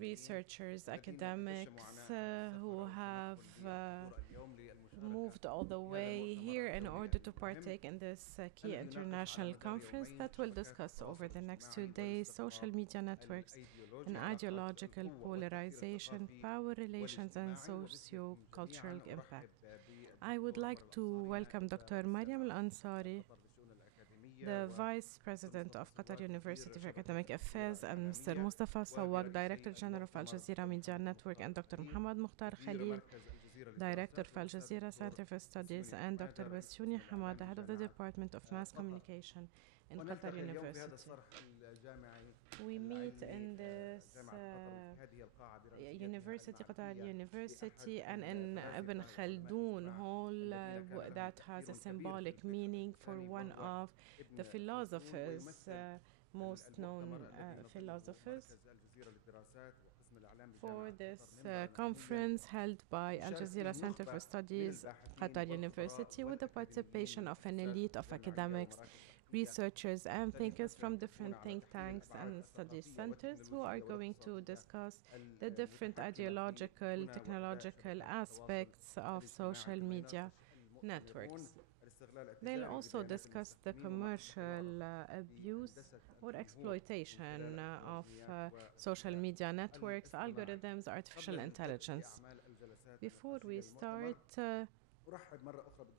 researchers, academics who have moved all the way here in order to partake in this key international conference that will discuss over the next 2 days social media networks and ideological polarization, power relations, and socio-cultural impact. I would like to welcome Dr. Mariam Al-Ansari, the Vice President of Qatar University for Academic Affairs, and Mr. Mustafa Sawak, Director General of Al Jazeera Media Network, and Dr. Muhammad Mukhtar Khalil, Director of Al Jazeera Center for Studies, and Dr. Basyouni Hamad, Head of the Department of Mass Communication in Qatar University. We meet in this university, Qatar University, and in Ibn Khaldun Hall that has a symbolic meaning for one of the philosophers, most known philosophers, for this conference held by Al Jazeera Center for Studies, Qatar University, with the participation of an elite of academics, researchers, and thinkers from different think tanks and study centers who are going to discuss the different ideological, technological aspects of social media networks. They'll also discuss the commercial abuse or exploitation of social media networks, algorithms, artificial intelligence. Before we start,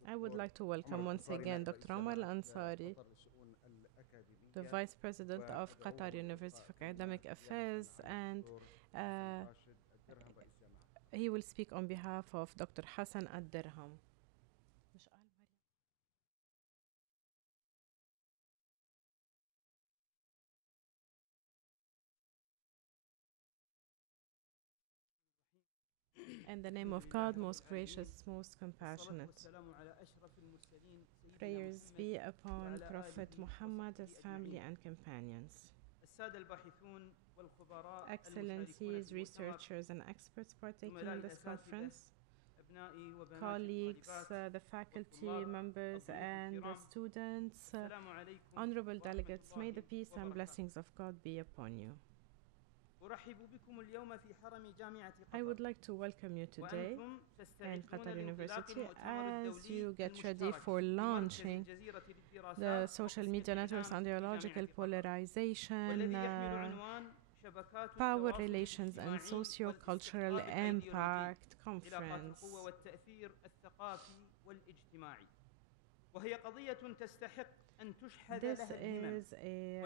I would like to welcome once again Dr. Omar Al-Ansari, the Vice President of Qatar University for Academic Affairs, and he will speak on behalf of Dr. Hassan Ad-Dirham. In the name of God, most gracious, most compassionate. Prayers be upon Prophet Muhammad, his family and companions. Excellencies, researchers and experts partaking in this conference, colleagues, the faculty members and the students, honorable delegates, may the peace and blessings of God be upon you. I would like to welcome you today in Qatar University as you get ready for launching the social media networks on ideological polarization, power relations and socio-cultural impact conference. This is a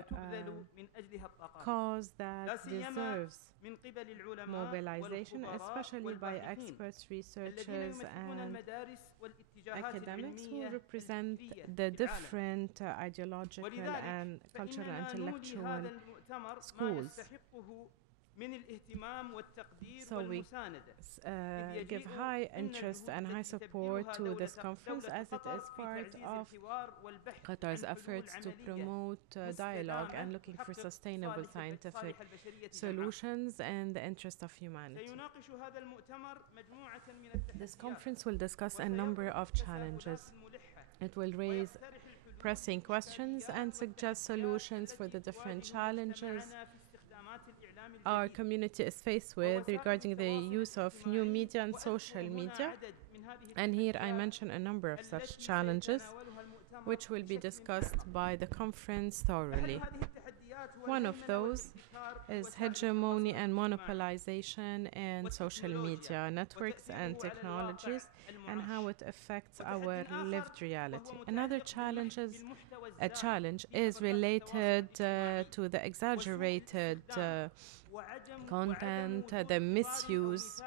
cause that deserves mobilization, especially by experts, researchers, and academics who represent the different ideological and cultural and intellectual schools. So we give high interest and high support to this conference as it is part of Qatar's efforts to promote dialogue and looking for sustainable scientific solutions in the interest of humanity. This conference will discuss a number of challenges. It will raise pressing questions and suggest solutions for the different challenges our community is faced with regarding the use of new media and social media. And here I mention a number of such challenges, which will be discussed by the conference thoroughly. One of those is hegemony and monopolization in social media networks and technologies and how it affects our lived reality. Another challenge is related to the exaggerated content, the misuse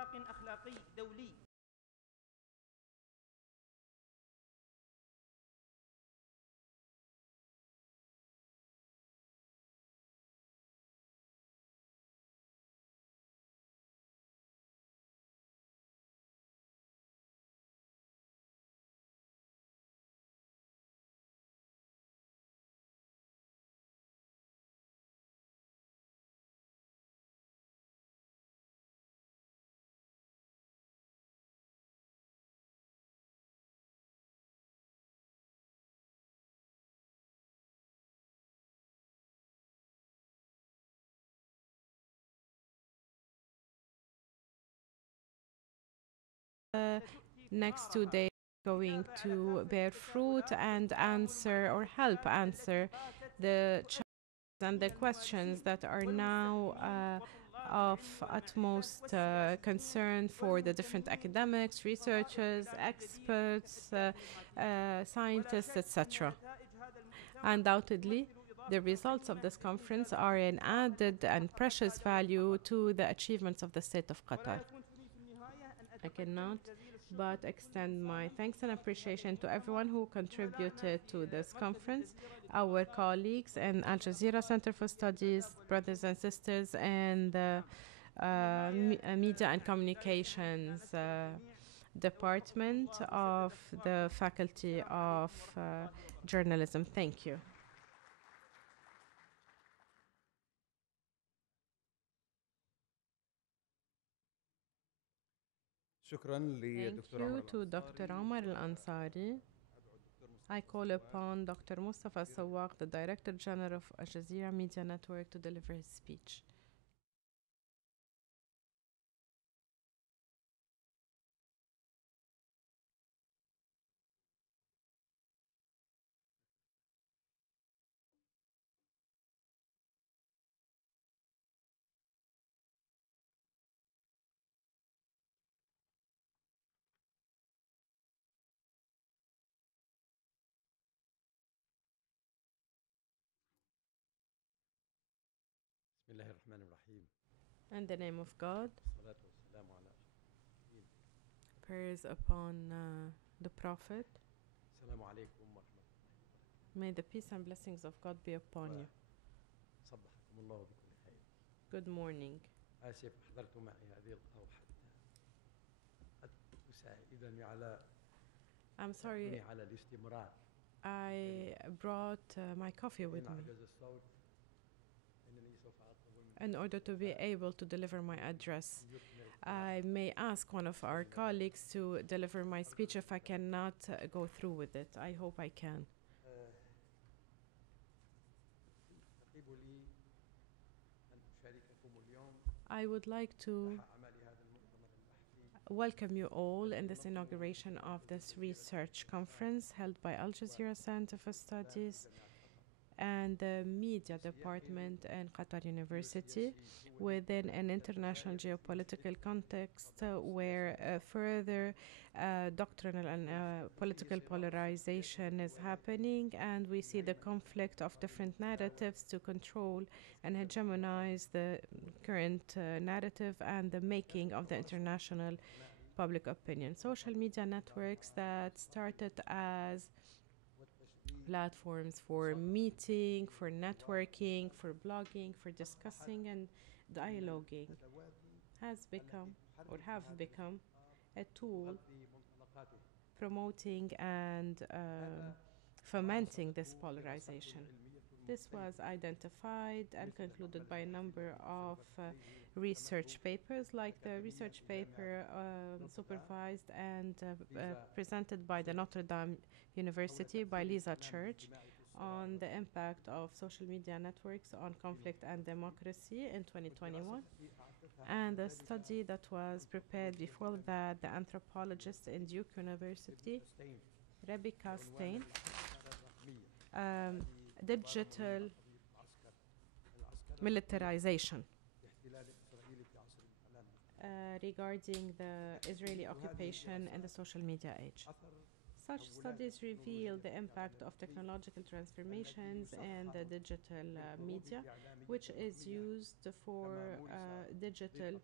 next 2 days going to bear fruit and answer or help answer the challenges and the questions that are now of utmost concern for the different academics, researchers, experts, scientists, etc. Undoubtedly, the results of this conference are an added and precious value to the achievements of the state of Qatar. I cannot but extend my thanks and appreciation to everyone who contributed to this conference, our colleagues in Al Jazeera Center for Studies, brothers and sisters, and the Media and Communications Department of the Faculty of Journalism. Thank you. Thank you to Dr. Omar Al Ansari. I call upon Dr. Mustafa Sawaq, the Director General of Al Jazeera Media Network, to deliver his speech. In the name of God, prayers upon the Prophet. May the peace and blessings of God be upon you. Good morning. I'm sorry, I brought my coffee with me in order to be able to deliver my address. I may ask one of our colleagues to deliver my speech if I cannot go through with it. I hope I can. I would like to welcome you all in this inauguration of this research conference held by Al Jazeera Center for Studies and the Media Department and Qatar University within an international geopolitical context where further doctrinal and political polarization is happening, and we see the conflict of different narratives to control and hegemonize the current narrative and the making of the international public opinion. Social media networks that started as platforms for meeting, for networking, for blogging, for discussing and dialoguing has become or have become a tool promoting and fomenting this polarization. This was identified and concluded by a number of research papers, like the research paper supervised and presented by the Notre Dame University by Lisa Church on the impact of social media networks on conflict and democracy in 2021, and a study that was prepared before that, the anthropologist in Duke University, Rebecca Stein, digital militarization regarding the Israeli occupation in the social media age. Such studies reveal the impact of technological transformations and the digital media, which is used for digital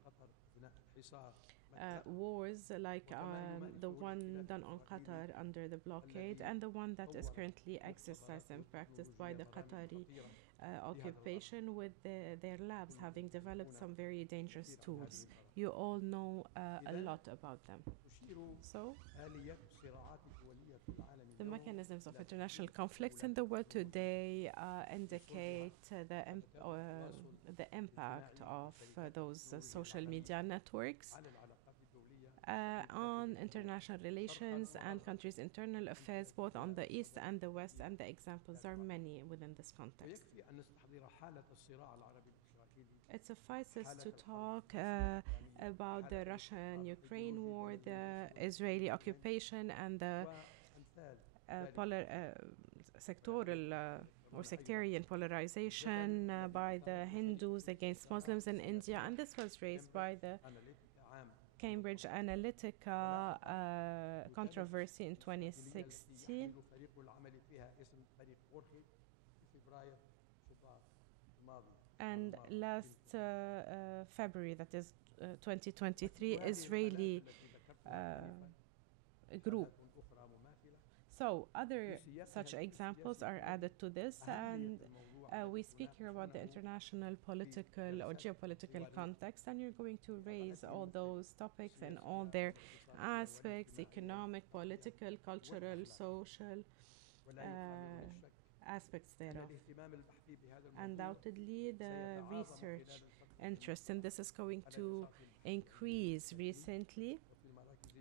wars like the one done on Qatar under the blockade and the one that is currently exercised and practiced by the Qatari occupation with their labs having developed some very dangerous tools. You all know a lot about them. So, the mechanisms of international conflicts in the world today indicate the impact of those social media networks on international relations and countries' internal affairs, both on the East and the West, and the examples are many within this context. It suffices to talk about the Russian-Ukraine war, the Israeli occupation, and the sectoral or sectarian polarization by the Hindus against Muslims in India. And this was raised by the Cambridge Analytica controversy in 2016. And last February, that is 2023, Israeli group. So other such examples are added to this, and we speak here about the international political or geopolitical context, and you're going to raise all those topics and all their aspects: economic, political, cultural, social aspects thereof. Undoubtedly, the research interest in this is going to increase recently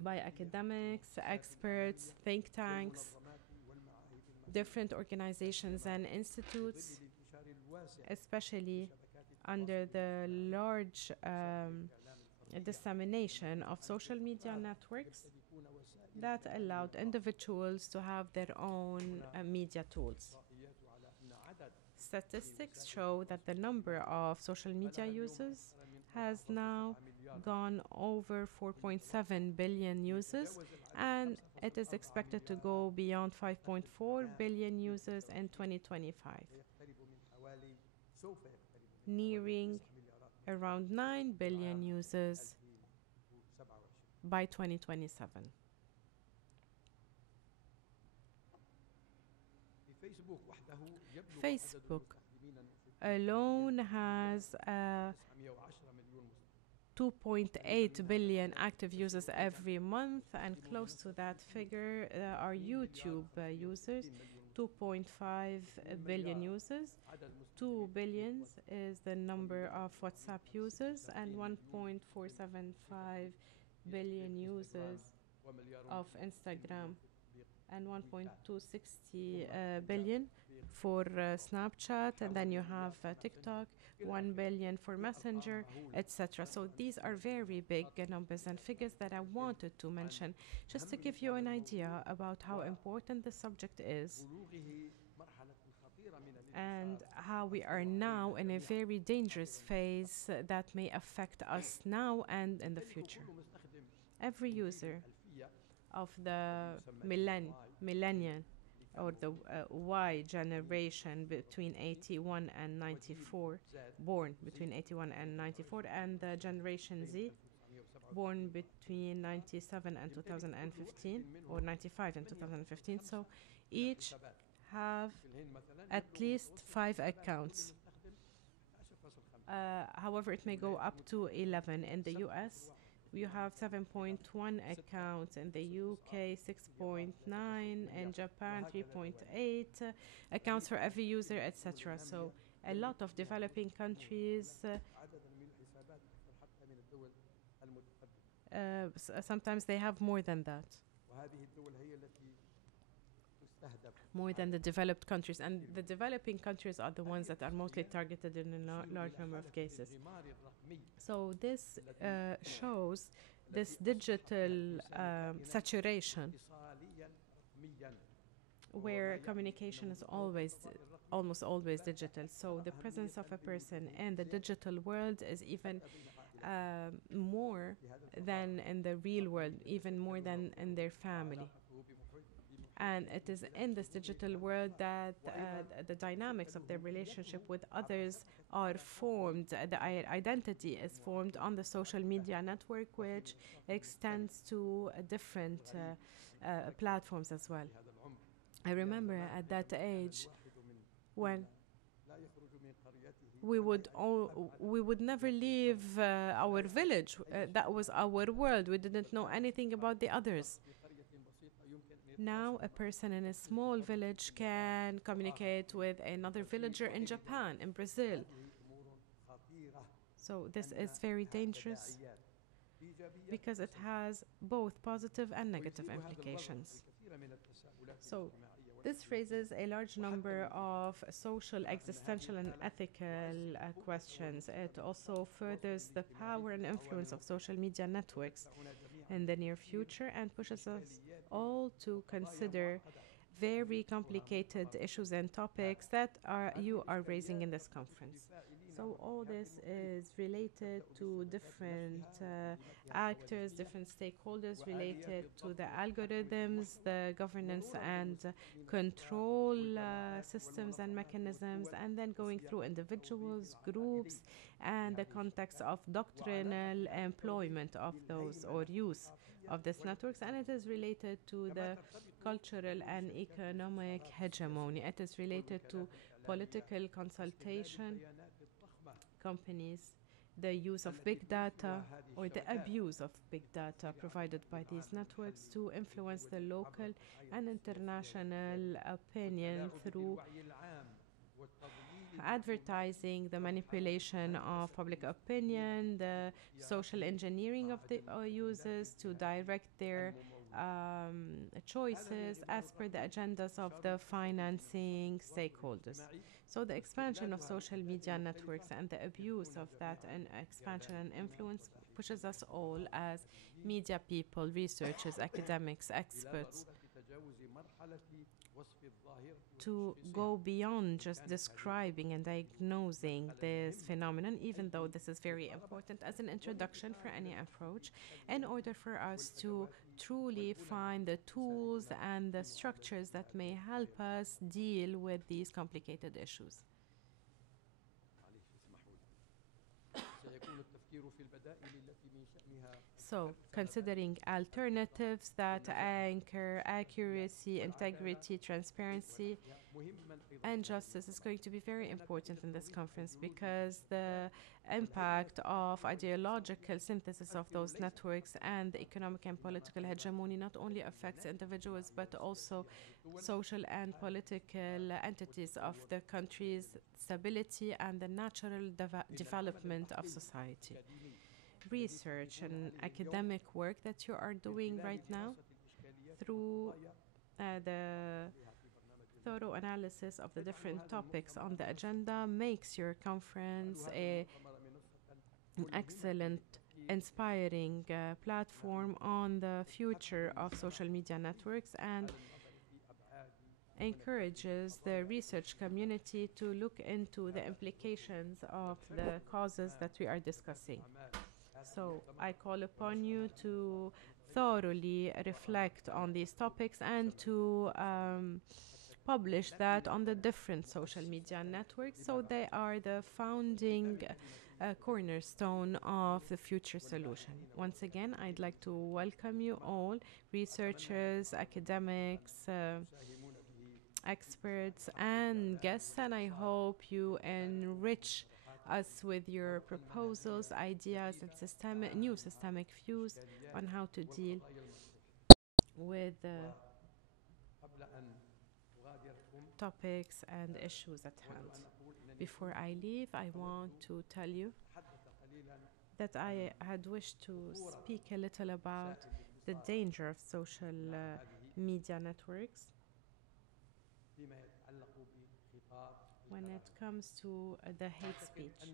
by academics, experts, think tanks, different organizations and institutes, especially under the large dissemination of social media networks that allowed individuals to have their own media tools. Statistics show that the number of social media users has now gone over 4.7 billion users, and it is expected to go beyond 5.4 billion users in 2025, nearing around 9 billion users by 2027. Facebook alone has 2.8 billion active users every month, and close to that figure are YouTube users, 2.5 billion users. 2 billions is the number of WhatsApp users, and 1.475 billion users of Instagram, and 1.260 billion for Snapchat, and then you have TikTok, 1 billion for Messenger, etc. So these are very big numbers and figures that I wanted to mention just to give you an idea about how important the subject is and how we are now in a very dangerous phase that may affect us now and in the future. Every user of the millennial or the Y generation between 81 and 94, born between 81 and 94, and the Generation Z, born between 97 and 2015, or 95 and 2015. So each have at least 5 accounts. However, it may go up to 11 in the US. You have 7.1 accounts in the UK, 6.9 in Japan, 3.8 accounts for every user, etc. So a lot of developing countries sometimes they have more than that, more than the developed countries, and the developing countries are the ones that are mostly targeted in a large number of cases. So this shows this digital saturation where communication is almost always digital. So the presence of a person in the digital world is even more than in the real world, even more than in their family. And it is in this digital world that the dynamics of their relationship with others are formed. The identity is formed on the social media network, which extends to different platforms as well. I remember at that age when we would never leave our village. That was our world. We didn't know anything about the others. Now, a person in a small village can communicate with another villager in Japan, in Brazil. So this is very dangerous because it has both positive and negative implications. So This raises a large number of social, existential, and ethical questions. It also furthers the power and influence of social media networks in the near future and pushes us all to consider very complicated issues and topics that you are raising in this conference. So all this is related to different actors, different stakeholders related to the algorithms, the governance and control systems and mechanisms, and then going through individuals, groups, and the context of doctrinal employment of those or use of these networks. And it is related to the cultural and economic hegemony. It is related to political consultation, companies, the use of big data or the abuse of big data provided by these networks to influence the local and international opinion through advertising, the manipulation of public opinion, the social engineering of the users to direct their choices as per the agendas of the financing stakeholders. So, the expansion of social media networks and the abuse of that and expansion and influence pushes us all as media people, researchers, academics, experts to go beyond just describing and diagnosing this phenomenon, even though this is very important as an introduction for any approach, in order for us to truly find the tools and the structures that may help us deal with these complicated issues. So, considering alternatives that anchor accuracy, integrity, transparency, and justice is going to be very important in this conference because the impact of ideological synthesis of those networks and the economic and political hegemony not only affects individuals but also social and political entities of the country's stability and the natural development of society. Research and academic work that you are doing right now through the thorough analysis of the different topics on the agenda makes your conference an excellent, inspiring platform on the future of social media networks and encourages the research community to look into the implications of the causes that we are discussing. So I call upon you to thoroughly reflect on these topics and to publish that on the different social media networks so they are the founding cornerstone of the future solution. Once again, I'd like to welcome you all, researchers, academics, experts, and guests, and I hope you enrich us with your proposals, ideas, and new systemic views on how to deal with topics and issues at hand. Before I leave, I want to tell you that I had wished to speak a little about the danger of social media networks when it comes to the hate speech.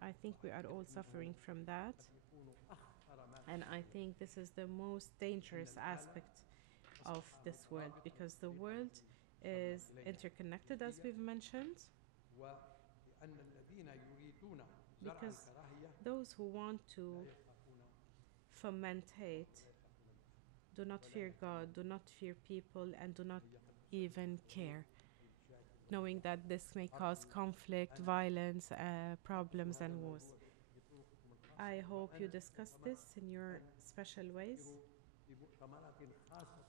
I think we are all suffering from that, and I think this is the most dangerous aspect of this world because the world is interconnected, as we've mentioned, because those who want to foment hate do not fear God, do not fear people, and do not even care, knowing that this may cause conflict, violence, problems, and wars. I hope you discuss this in your special ways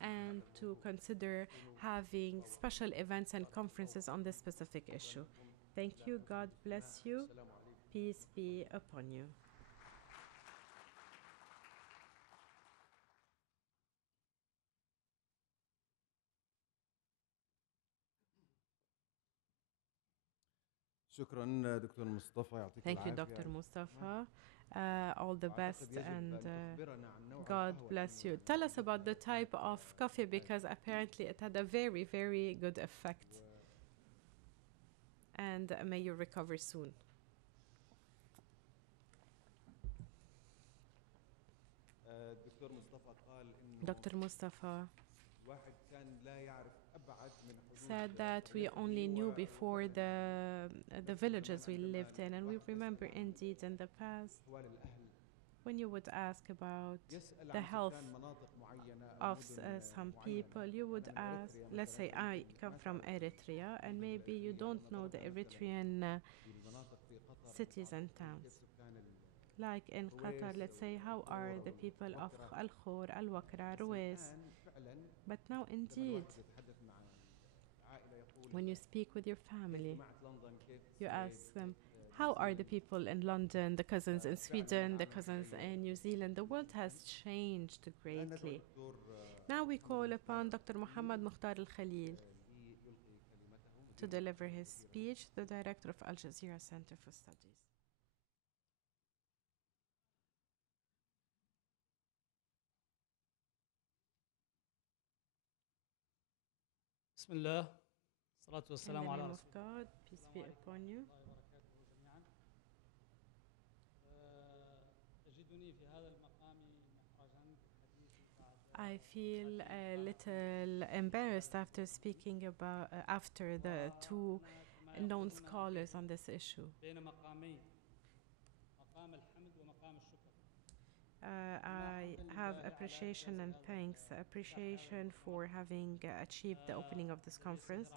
and to consider having special events and conferences on this specific issue. Thank you. God bless you. Peace be upon you. شكرا دكتور مصطفى يعطيك Thank you, العافية. Dr. Mustafa. All the best and God bless you. Tell us about the type of coffee because apparently it had a very, very good effect. And may you recover soon. Dr. Mustafa said that we only knew before the villages we lived in, and we remember indeed in the past when you would ask about the health of some people, you would ask, let's say I come from Eritrea, and maybe you don't know the Eritrean cities and towns. Like in Qatar, let's say, how are the people of Al Khor, Al Wakra, Ruwais? But now, indeed, when you speak with your family, you ask them, how are the people in London, the cousins in Sweden, the cousins in New Zealand? The world has changed greatly. Now we call upon Dr. Muhammad Mukhtar Al Khalil to deliver his speech, the director of Al Jazeera Center for Studies. بسم الله الصلاة In the والسلام على name of رسول الله. God, peace be upon you. أجدني في هذا المقام محرجا بالحديث I feel a little embarrassed after speaking about after the two known scholars on this issue. بين مقامين مقام الحمد ومقام الشكر. I have appreciation and thanks. Appreciation for having achieved the opening of this conference,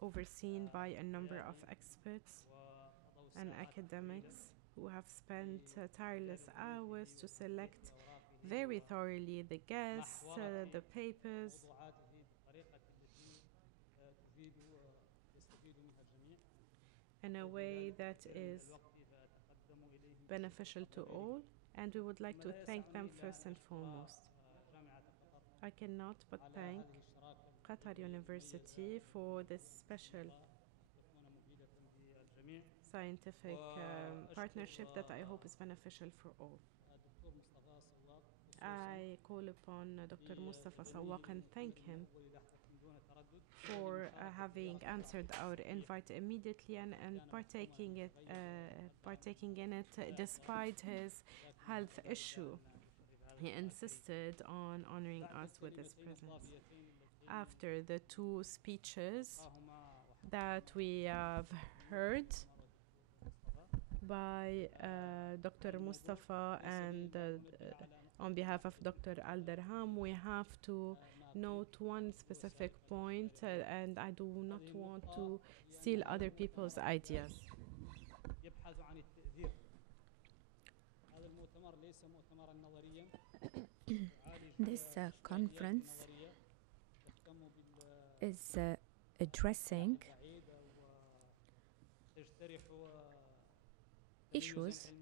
overseen by a number of experts and academics who have spent tireless hours to select very thoroughly the guests, the papers, in a way that is beneficial to all, and we would like to thank them first and foremost. I cannot but thank Qatar University for this special scientific partnership that I hope is beneficial for all. I call upon Dr. Mustafa Sawaq and thank him for having answered our invite immediately and partaking in it despite his health issue. He insisted on honoring us with his presence. After the two speeches that we have heard by Dr. Mustafa and on behalf of Dr. Al Darham, we have to note one specific point, and I do not want to steal other people's ideas. This conference is addressing issues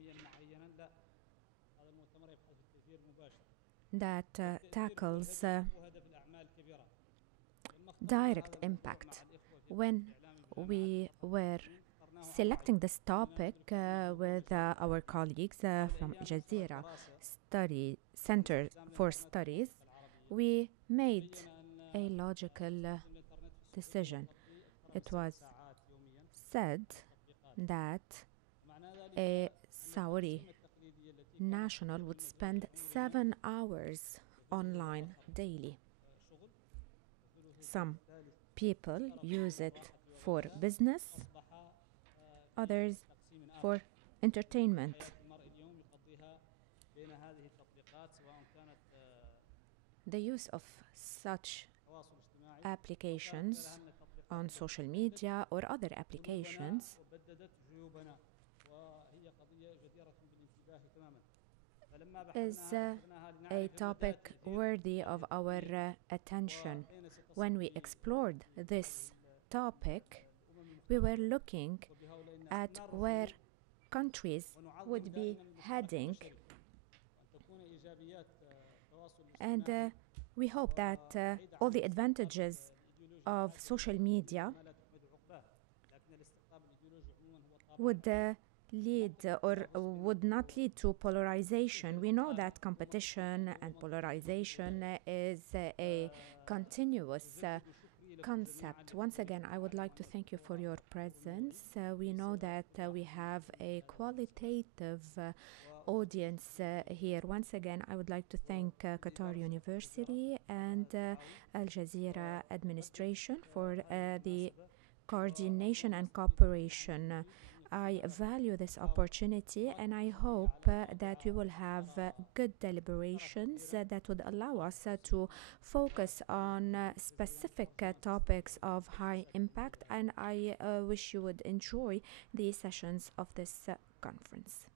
that tackles direct impact. When we were selecting this topic with our colleagues from Jazeera Center for Studies, we made a logical decision. It was said that a Saudi national would spend 7 hours online daily. Some people use it for business, others for entertainment. The use of such applications on social media or other applications is a topic worthy of our attention. When we explored this topic, we were looking at where countries would be heading, and we hope that all the advantages of social media would lead or would not lead to polarization. We know that competition and polarization is a continuous concept. Once again, I would like to thank you for your presence. We know that we have a qualitative audience here. Once again, I would like to thank Qatar University and Al Jazeera administration for the coordination and cooperation. I value this opportunity and I hope that we will have good deliberations that would allow us to focus on specific topics of high impact, and I wish you would enjoy the sessions of this conference.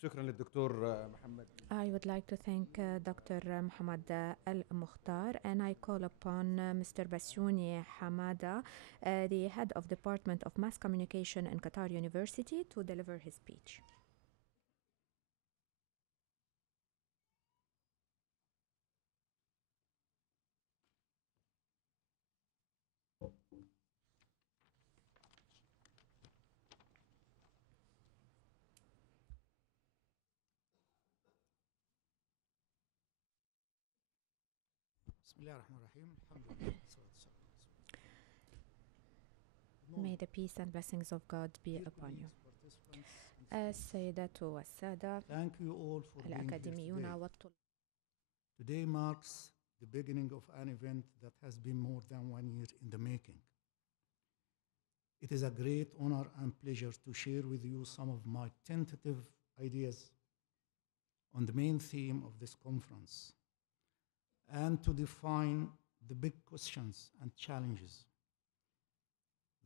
شكرا للدكتور محمد. I would like to thank Dr. Muhammad Al Mukhtar, and I call upon Mr. Basuni Hamada, the head of Department of Mass Communication in Qatar University, to deliver his speech. بسم الله الرحمن الرحيم الحمد لله والصلاة والسلام على رسول الله. May the peace and blessings of God be Dear upon you. colleagues, participants, and السيدات والسادة thank you all for being here الأكاديميون today. والطلاب. Today marks the beginning of an event that has been more than 1 year in the making. It is a great honor and pleasure to share with you some of my tentative ideas on the main theme of this conference and to define the big questions and challenges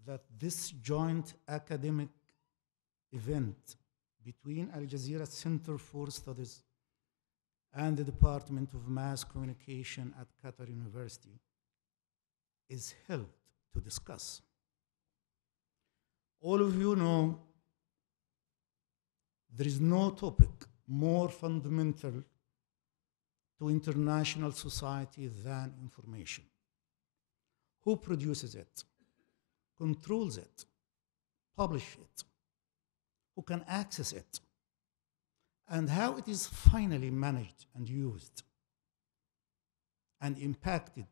that this joint academic event between Al Jazeera Center for Studies and the Department of Mass Communication at Qatar University is held to discuss. All of you know there is no topic more fundamental to international society than information. Who produces it, controls it, publishes it, who can access it, and how it is finally managed and used and impacted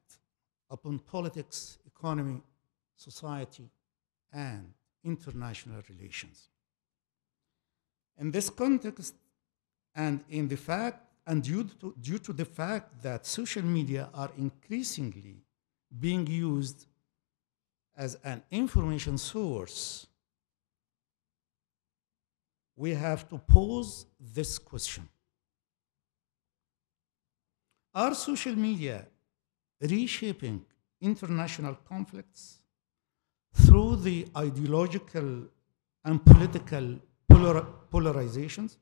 upon politics, economy, society, and international relations. In this context, and in the fact, and due to the fact that social media are increasingly being used as an information source, we have to pose this question. Are social media reshaping international conflicts through the ideological and political polarizations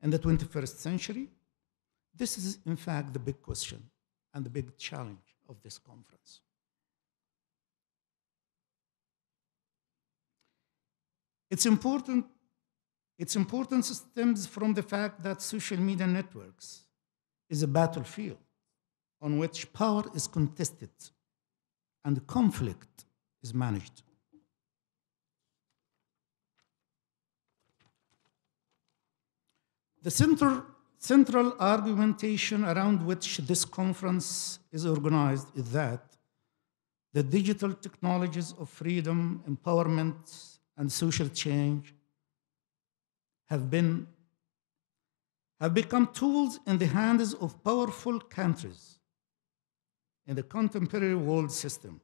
in the 21st century? This is, in fact, the big question and the big challenge of this conference. Its importance stems from the fact that social media networks is a battlefield on which power is contested and conflict is managed. The central argumentation around which this conference is organized is that the digital technologies of freedom, empowerment, and social change have become tools in the hands of powerful countries in the contemporary world system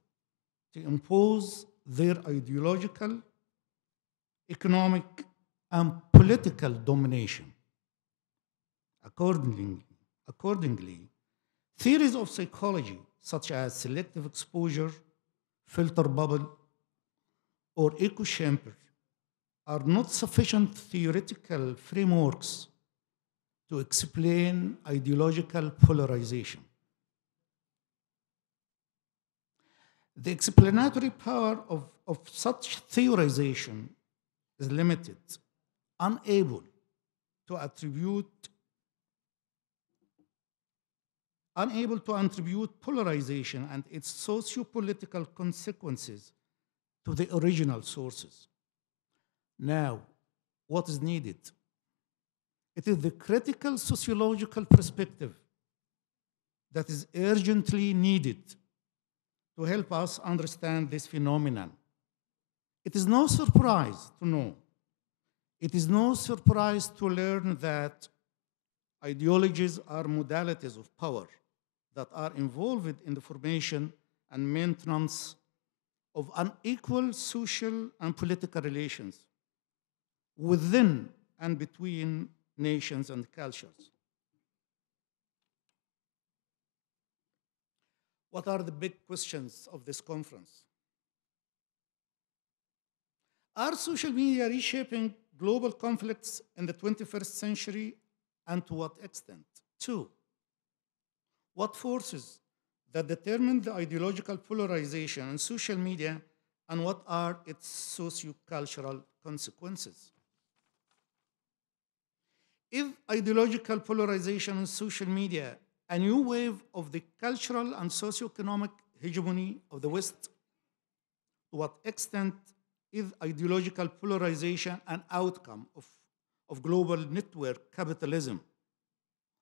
to impose their ideological, economic, and political domination. Accordingly, theories of psychology such as selective exposure, filter bubble, or echo chamber are not sufficient theoretical frameworks to explain ideological polarization. The explanatory power of such theorization is limited, unable to attribute unable to attribute polarization and its socio-political consequences to the original sources. Now, what is needed? It is the critical sociological perspective that is urgently needed to help us understand this phenomenon. It is no surprise to know, it is no surprise to learn that ideologies are modalities of power that are involved in the formation and maintenance of unequal social and political relations within and between nations and cultures. What are the big questions of this conference? Are social media reshaping global conflicts in the 21st century, and to what extent? Two, what forces that determine the ideological polarization in social media, and what are its socio-cultural consequences? Is ideological polarization in social media a new wave of the cultural and socio-economic hegemony of the West? To what extent is ideological polarization an outcome of global network capitalism?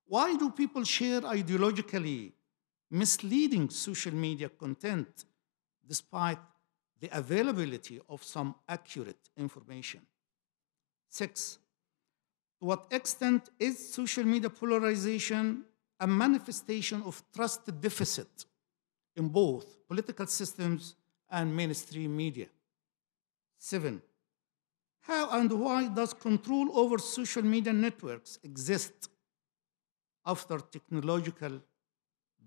Why do people share ideologically misleading social media content despite the availability of some accurate information? Six, to what extent is social media polarization a manifestation of trust deficit in both political systems and mainstream media? Seven, how and why does control over social media networks exist after technological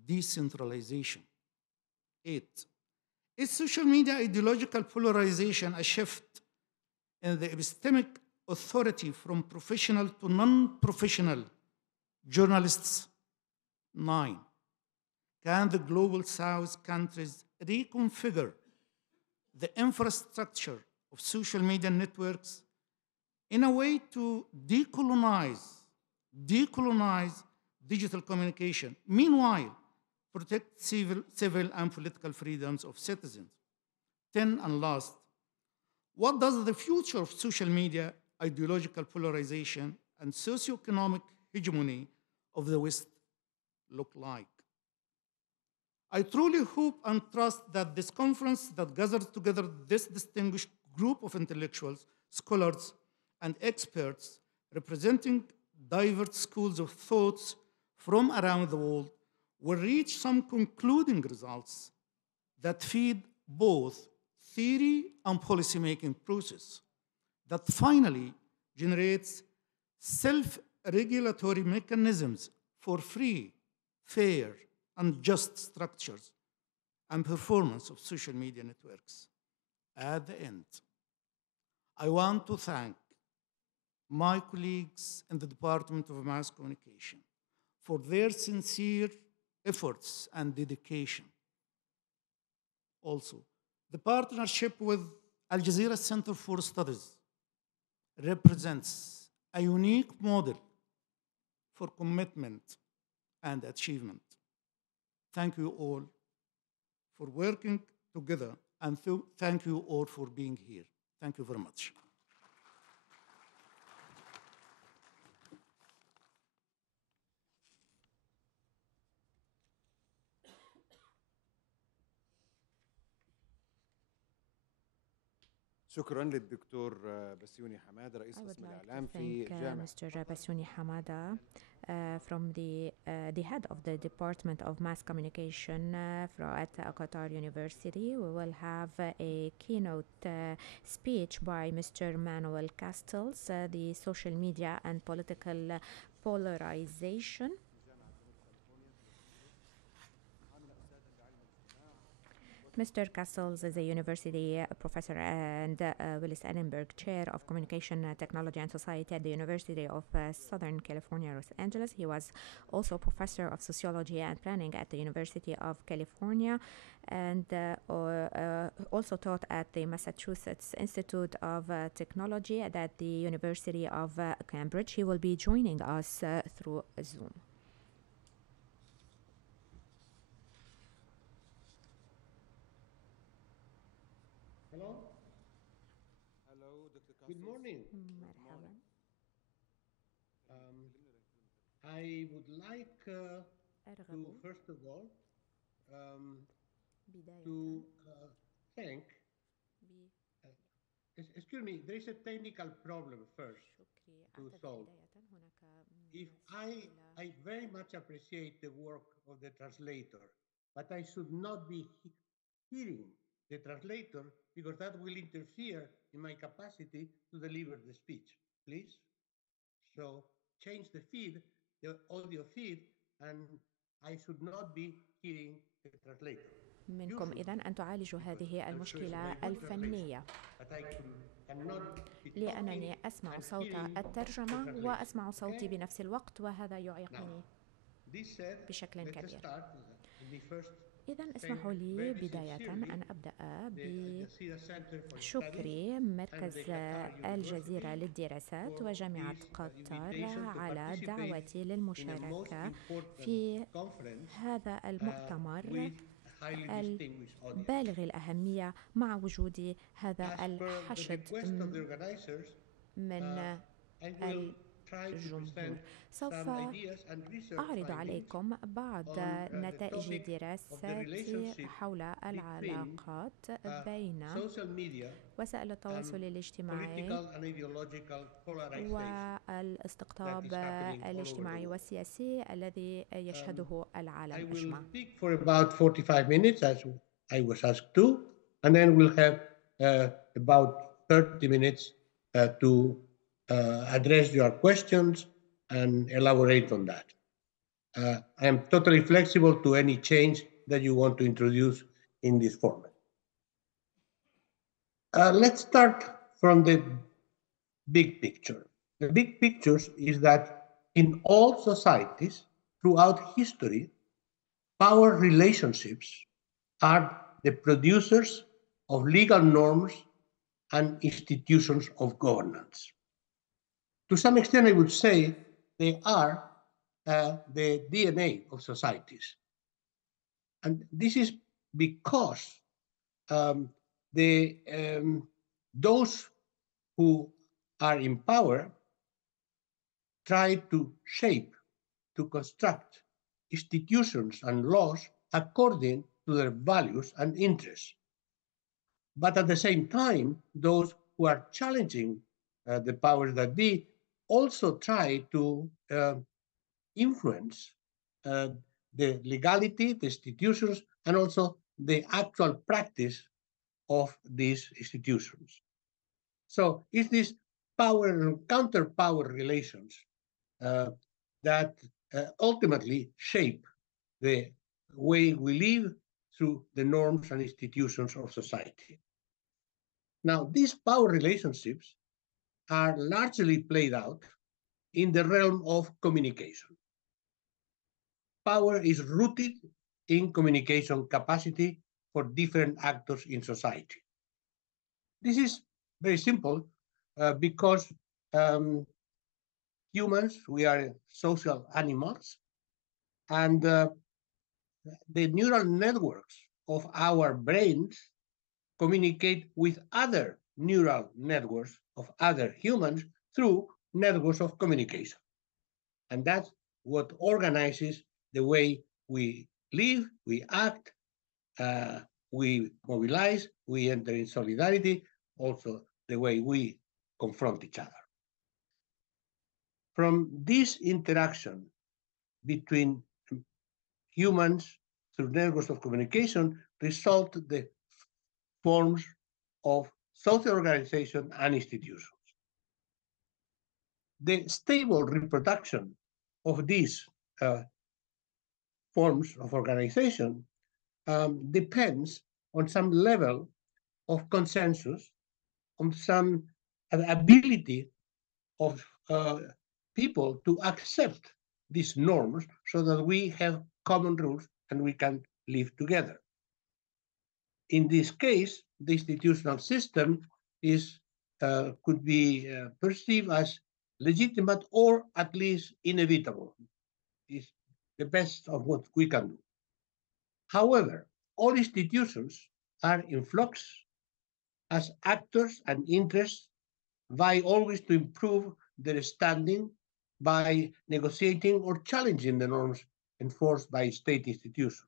decentralization? Eight, is social media ideological polarization a shift in the epistemic authority from professional to non-professional journalists? Nine, can the global South countries reconfigure the infrastructure of social media networks in a way to decolonize digital communication, meanwhile protect civil and political freedoms of citizens? 10, and last, what does the future of social media, ideological polarization, and socioeconomic hegemony of the West look like? I truly hope and trust that this conference that gathers together this distinguished group of intellectuals, scholars, and experts representing diverse schools of thoughts from around the world will reach some concluding results that feed both theory and policymaking process, that finally generates self-regulatory mechanisms for free, fair, and just structures and performance of social media networks. At the end, I want to thank my colleagues in the Department of Mass Communication for their sincere efforts and dedication. Also, the partnership with Al Jazeera Center for Studies represents a unique model for commitment and achievement. Thank you all for working together, and thank you all for being here. Thank you very much. شكرا للدكتور بسيوني حمادة رئيس I would قسم like الإعلام to في thank جامعة Mr. Basuni Hamada from the head of the Department of Mass Communication at Qatar University. We will have a keynote speech by Mr. Manuel Castells, the social media and political polarization. Mr. Castells is a university professor and Willis Annenberg Chair of Communication Technology and Society at the University of Southern California, Los Angeles. He was also professor of sociology and planning at the University of California, and also taught at the Massachusetts Institute of Technology at the University of Cambridge. He will be joining us through Zoom. Hello, Hello, Dr. good Cassis. morning. Good morning. مرحبا. Um, I would like to, أرغب first of all, um, بداية to thank, excuse me, there is a technical problem first بشكر to أعتذر solve. بداية هناك If I, مشكلة. I very much appreciate the work of the translator, but I should not be hearing the translator because that will interfere in my capacity to deliver the speech. Please? So change the feed, the audio feed, and I should not be hearing the translator. You منكم should, إذن أن تعالجوا because هذه there is a المشكلة very good translation. الفنية، But I cannot be talking لأنني أسمع and صوت hearing the الترجمة translation. وأسمع صوتي Okay? بنفس الوقت، وهذا Now, يعيقني this said, بشكل let's كبير. start. Let me first إذن thank اسمحوا لي very بداية sincerely أن أبدأ the Al Jazeera Center for Studies بشكر and مركز the Qatar الجزيرة University للدراسات for وجامعة this قطر invitation to على participate دعوتي in a most للمشاركة important في conference هذا المؤتمر with a highly distinguished audience. البالغ الأهمية مع وجود هذا As per the الحشد request of the organizers, uh, من I will try to الجمهور. present سوف some ideas and research أعرض findings عليكم بعض on the نتائج topic of the دراسات relationship حول between العلاقات بين social media وسائل and التواصل الاجتماعي political and ideological polarization that والاستقطاب is happening all over the الاجتماعي world. والسياسي الذي Um, يشهده I العالم will أجمع. speak for about 45 minutes, as I was asked to, and then we'll have about 30 minutes to address your questions and elaborate on that. I am totally flexible to any change that you want to introduce in this format. Let's start from the big picture. The big picture is that in all societies throughout history, power relationships are the producers of legal norms and institutions of governance. To some extent, I would say they are the DNA of societies. And this is because um, the, those who are in power try to shape, to construct institutions and laws according to their values and interests. But at the same time, those who are challenging the powers that be also try to influence uh, the legality, the institutions, and also the actual practice of these institutions. So it's this power and counter-power relations uh, that ultimately shape the way we live through the norms and institutions of society. Now, these power relationships are largely played out in the realm of communication. Power is rooted in communication capacity for different actors in society. This is very simple because um, humans, we are social animals, and the neural networks of our brains communicate with other neural networks of other humans through networks of communication. And that's what organizes the way we live, we act, uh, we mobilize, we enter in solidarity, also the way we confront each other. From this interaction between humans through networks of communication result the forms of social organization and institutions. The stable reproduction of these forms of organization depends on some level of consensus, on some ability of people to accept these norms so that we have common rules and we can live together. In this case, the institutional system is could be perceived as legitimate or at least inevitable. Is the best of what we can do. However, all institutions are in flux as actors and interests vie always to improve their standing by negotiating or challenging the norms enforced by state institutions.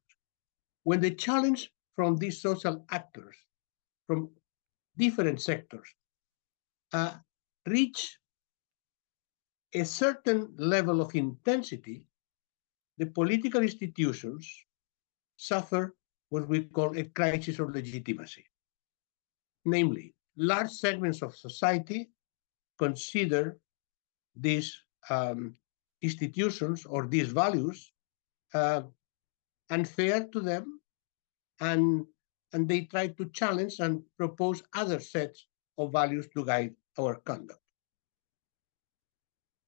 When the challenge from these social actors from different sectors uh, reach a certain level of intensity, the political institutions suffer what we call a crisis of legitimacy. Namely, large segments of society consider these institutions or these values uh, unfair to them, and, and they try to challenge and propose other sets of values to guide our conduct.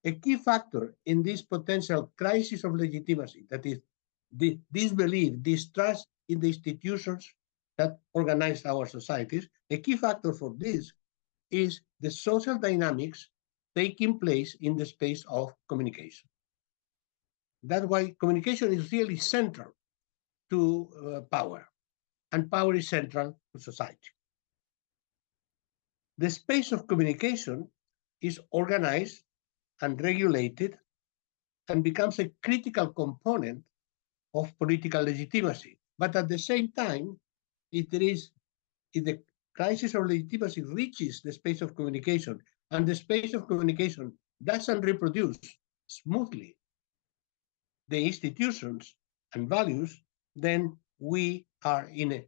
A key factor in this potential crisis of legitimacy, that is, disbelief, distrust in the institutions that organize our societies, a key factor for this is the social dynamics taking place in the space of communication. That's why communication is really central to power, and power is central to society. The space of communication is organized and regulated and becomes a critical component of political legitimacy. But at the same time, if the crisis of legitimacy reaches the space of communication and the space of communication doesn't reproduce smoothly the institutions and values, then we are in a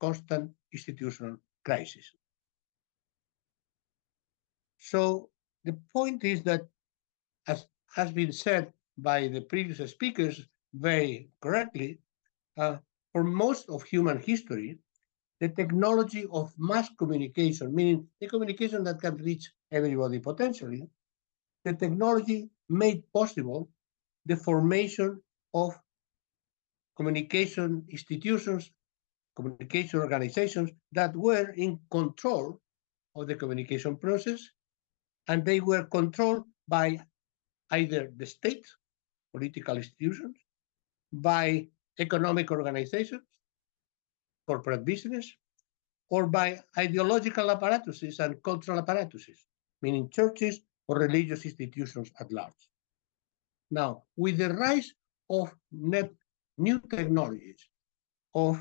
constant institutional crisis. So the point is that, as has been said by the previous speakers very correctly, uh, for most of human history, the technology of mass communication, meaning the communication that can reach everybody potentially, the technology made possible the formation of communication institutions, communication organizations that were in control of the communication process, and they were controlled by either the state, political institutions, by economic organizations, corporate business, or by ideological apparatuses and cultural apparatuses, meaning churches or religious institutions at large. Now, with the rise of new technologies, of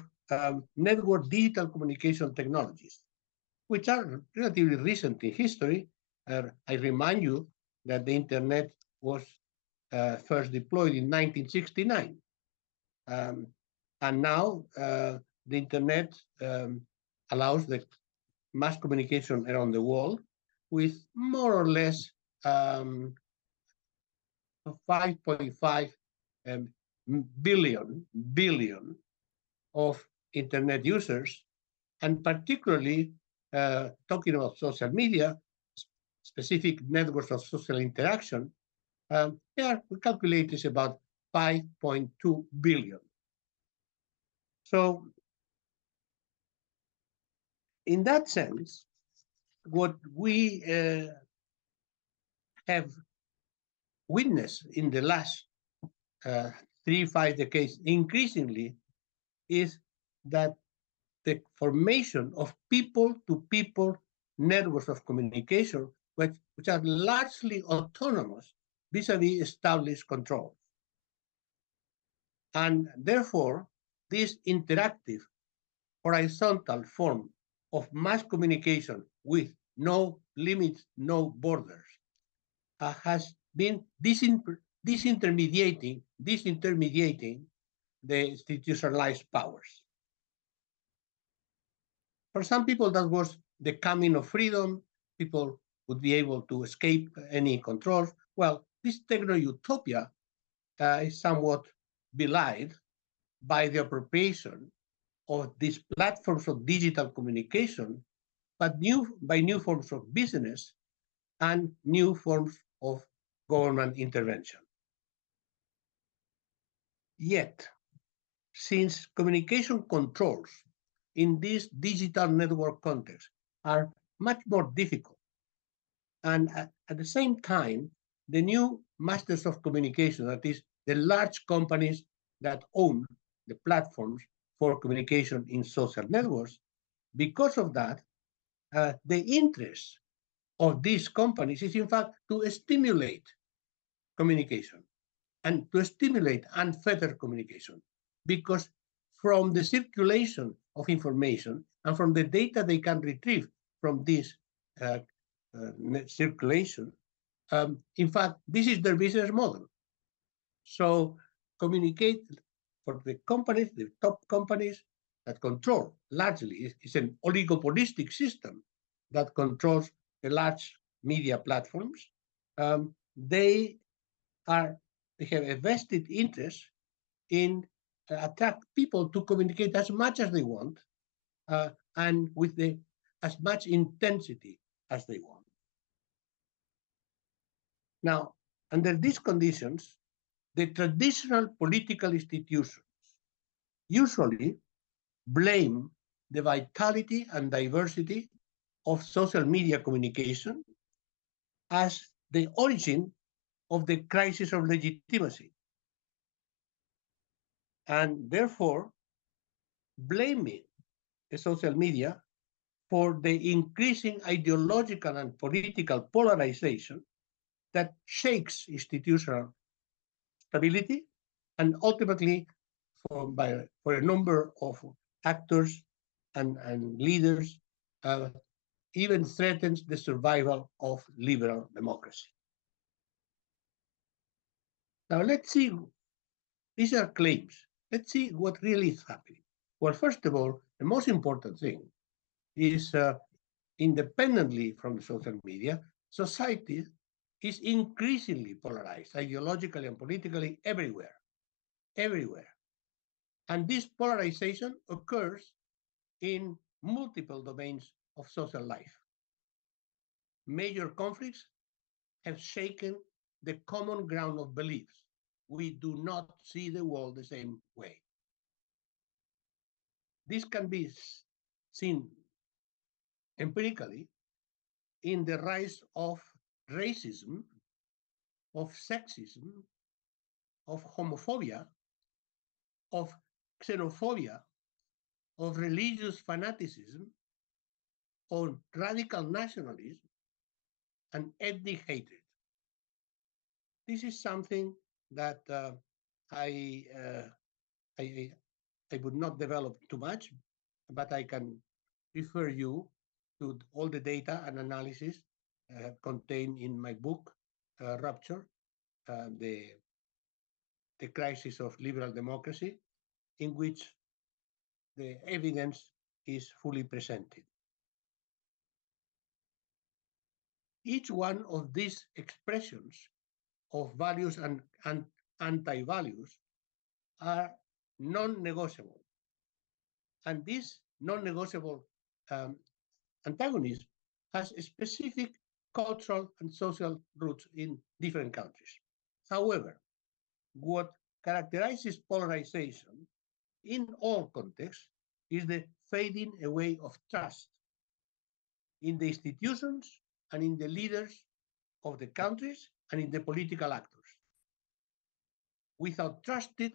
network digital communication technologies, which are relatively recent in history, I remind you that the internet was first deployed in 1969. Um, and now the internet allows the mass communication around the world with more or less 5.5 um, billion of internet users, and particularly talking about social media, specific networks of social interaction, we calculate is about 5.2 billion. So in that sense, what we have witnessed in the last 3-5 decades increasingly is that the formation of people-to-people networks of communication, which are largely autonomous vis-a-vis established controls. And therefore, this interactive, horizontal form of mass communication with no limits, no borders, has been disintermediating the institutionalized powers. For some people, that was the coming of freedom. People would be able to escape any controls. Well, this techno-utopia is somewhat belied by the appropriation of these platforms of digital communication, but by new forms of business and new forms of government intervention. Yet, since communication controls in this digital network context are much more difficult, and at the same time, the new masters of communication, that is, the large companies that own the platforms for communication in social networks, because of that, the interest of these companies is, in fact, to stimulate communication and to stimulate unfettered communication. Because from the circulation of information and from the data they can retrieve from this uh, circulation, in fact, this is their business model. So communicate for the companies, the top companies that control largely, it's an oligopolistic system that controls the large media platforms. They they have a vested interest in attract people to communicate as much as they want and with as much intensity as they want. Now, under these conditions, the traditional political institutions usually blame the vitality and diversity of social media communication as the origin of the crisis of legitimacy, and therefore blaming the social media for the increasing ideological and political polarization that shakes institutional stability and ultimately for a number of actors and leaders, uh, even threatens the survival of liberal democracy. Now, let's see, these are claims. Let's see what really is happening. Well, first of all, the most important thing is independently from the social media, society is increasingly polarized ideologically and politically everywhere, everywhere. And this polarization occurs in multiple domains of social life. Major conflicts have shaken the common ground of beliefs. We do not see the world the same way. This can be seen empirically in the rise of racism, of sexism, of homophobia, of xenophobia, of religious fanaticism, of radical nationalism, and ethnic hatred. This is something that I, uh, I, I would not develop too much, but I can refer you to all the data and analysis contained in my book, Rupture, the crisis of liberal democracy, in which the evidence is fully presented. Each one of these expressions of values and anti-values are non-negotiable. And this non-negotiable um, antagonism has specific cultural and social roots in different countries. However, what characterizes polarization in all contexts is the fading away of trust in the institutions and in the leaders of the countries and in the political actors. Without trusted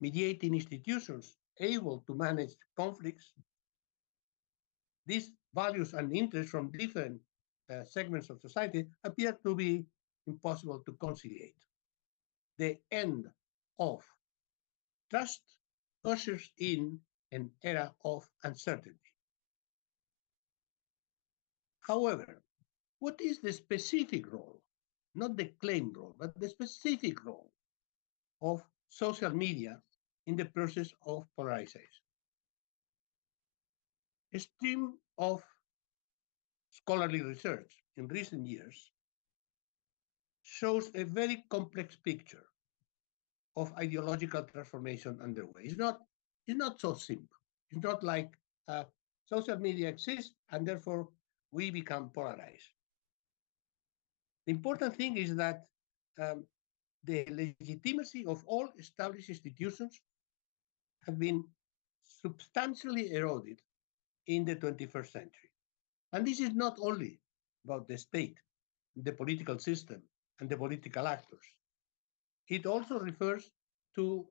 mediating institutions able to manage conflicts, these values and interests from different segments of society appear to be impossible to conciliate. The end of trust ushers in an era of uncertainty. However, what is the specific role, not the claimed role, but the specific role of social media in the process of polarization? A stream of scholarly research in recent years shows a very complex picture of ideological transformation underway. It's not so simple. It's not like social media exists and therefore we become polarized. The important thing is that the legitimacy of all established institutions have been substantially eroded in the 21st century. And this is not only about the state, the political system, and the political actors. It also refers to,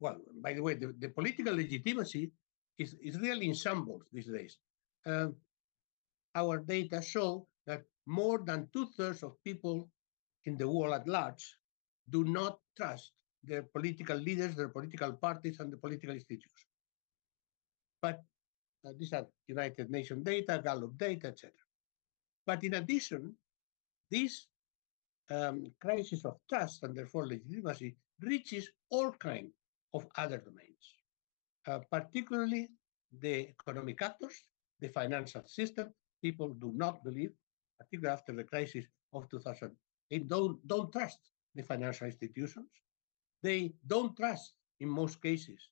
well, by the way, the political legitimacy is really in shambles these days. um, our data show that more than two-thirds of people in the world at large do not trust their political leaders, their political parties, and the political institutions. But these are United Nations data, Gallup data, etc. But in addition, this crisis of trust and therefore legitimacy reaches all kinds of other domains, particularly the economic actors, the financial system. People do not believe, particularly after the crisis of 2008, don't trust the financial institutions. They don't trust, in most cases,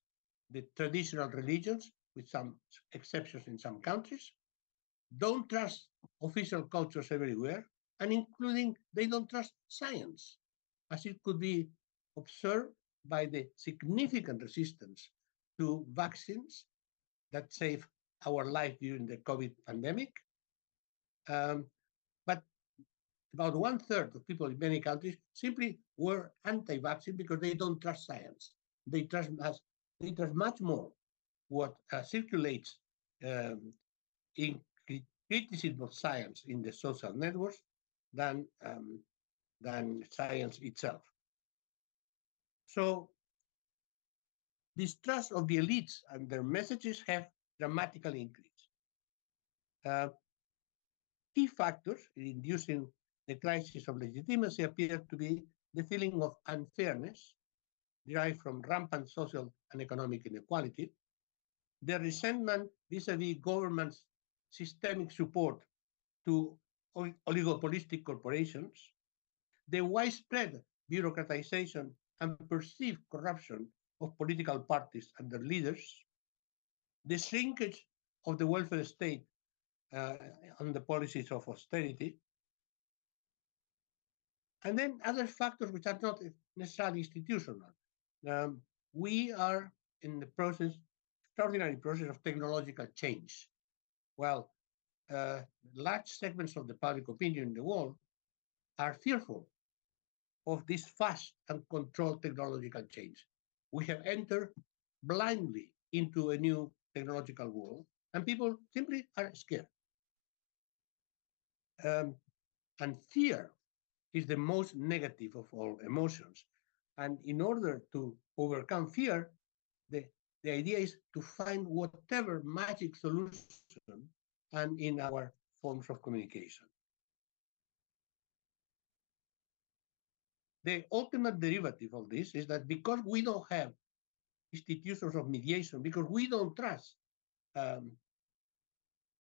the traditional religions, with some exceptions in some countries, don't trust official cultures everywhere, and including they don't trust science, as it could be observed by the significant resistance to vaccines that saved our life during the COVID pandemic. But about one-third of people in many countries simply were anti-vaccine because they don't trust science. They trust much more what circulates in criticism of science in the social networks than science itself. So distrust of the elites and their messages have dramatically increased. Uh, Key factors in inducing the crisis of legitimacy appear to be the feeling of unfairness derived from rampant social and economic inequality, the resentment vis-à-vis government's systemic support to oligopolistic corporations, the widespread bureaucratization and perceived corruption of political parties and their leaders, the shrinkage of the welfare state uh, and the policies of austerity, and then other factors which are not necessarily institutional. Um, we are in the extraordinary process of technological change. Well, large segments of the public opinion in the world are fearful of this fast and controlled technological change. We have entered blindly into a new technological world, and people simply are scared. And fear is the most negative of all emotions. And in order to overcome fear, the, the idea is to find whatever magic solution and in our forms of communication. The ultimate derivative of this is that because we don't have institutions of mediation, because we don't trust um,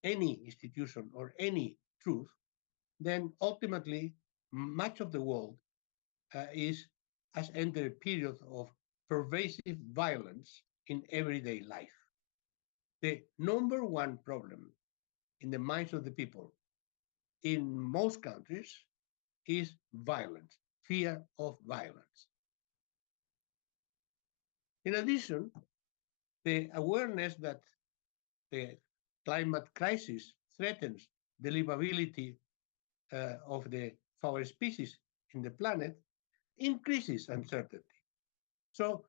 any institution or any truth, then ultimately much of the world has entered a period of pervasive violence in everyday life. The number one problem in the minds of the people in most countries is violence, fear of violence. In addition, the awareness that the climate crisis threatens the livability of our species in the planet increases uncertainty. So,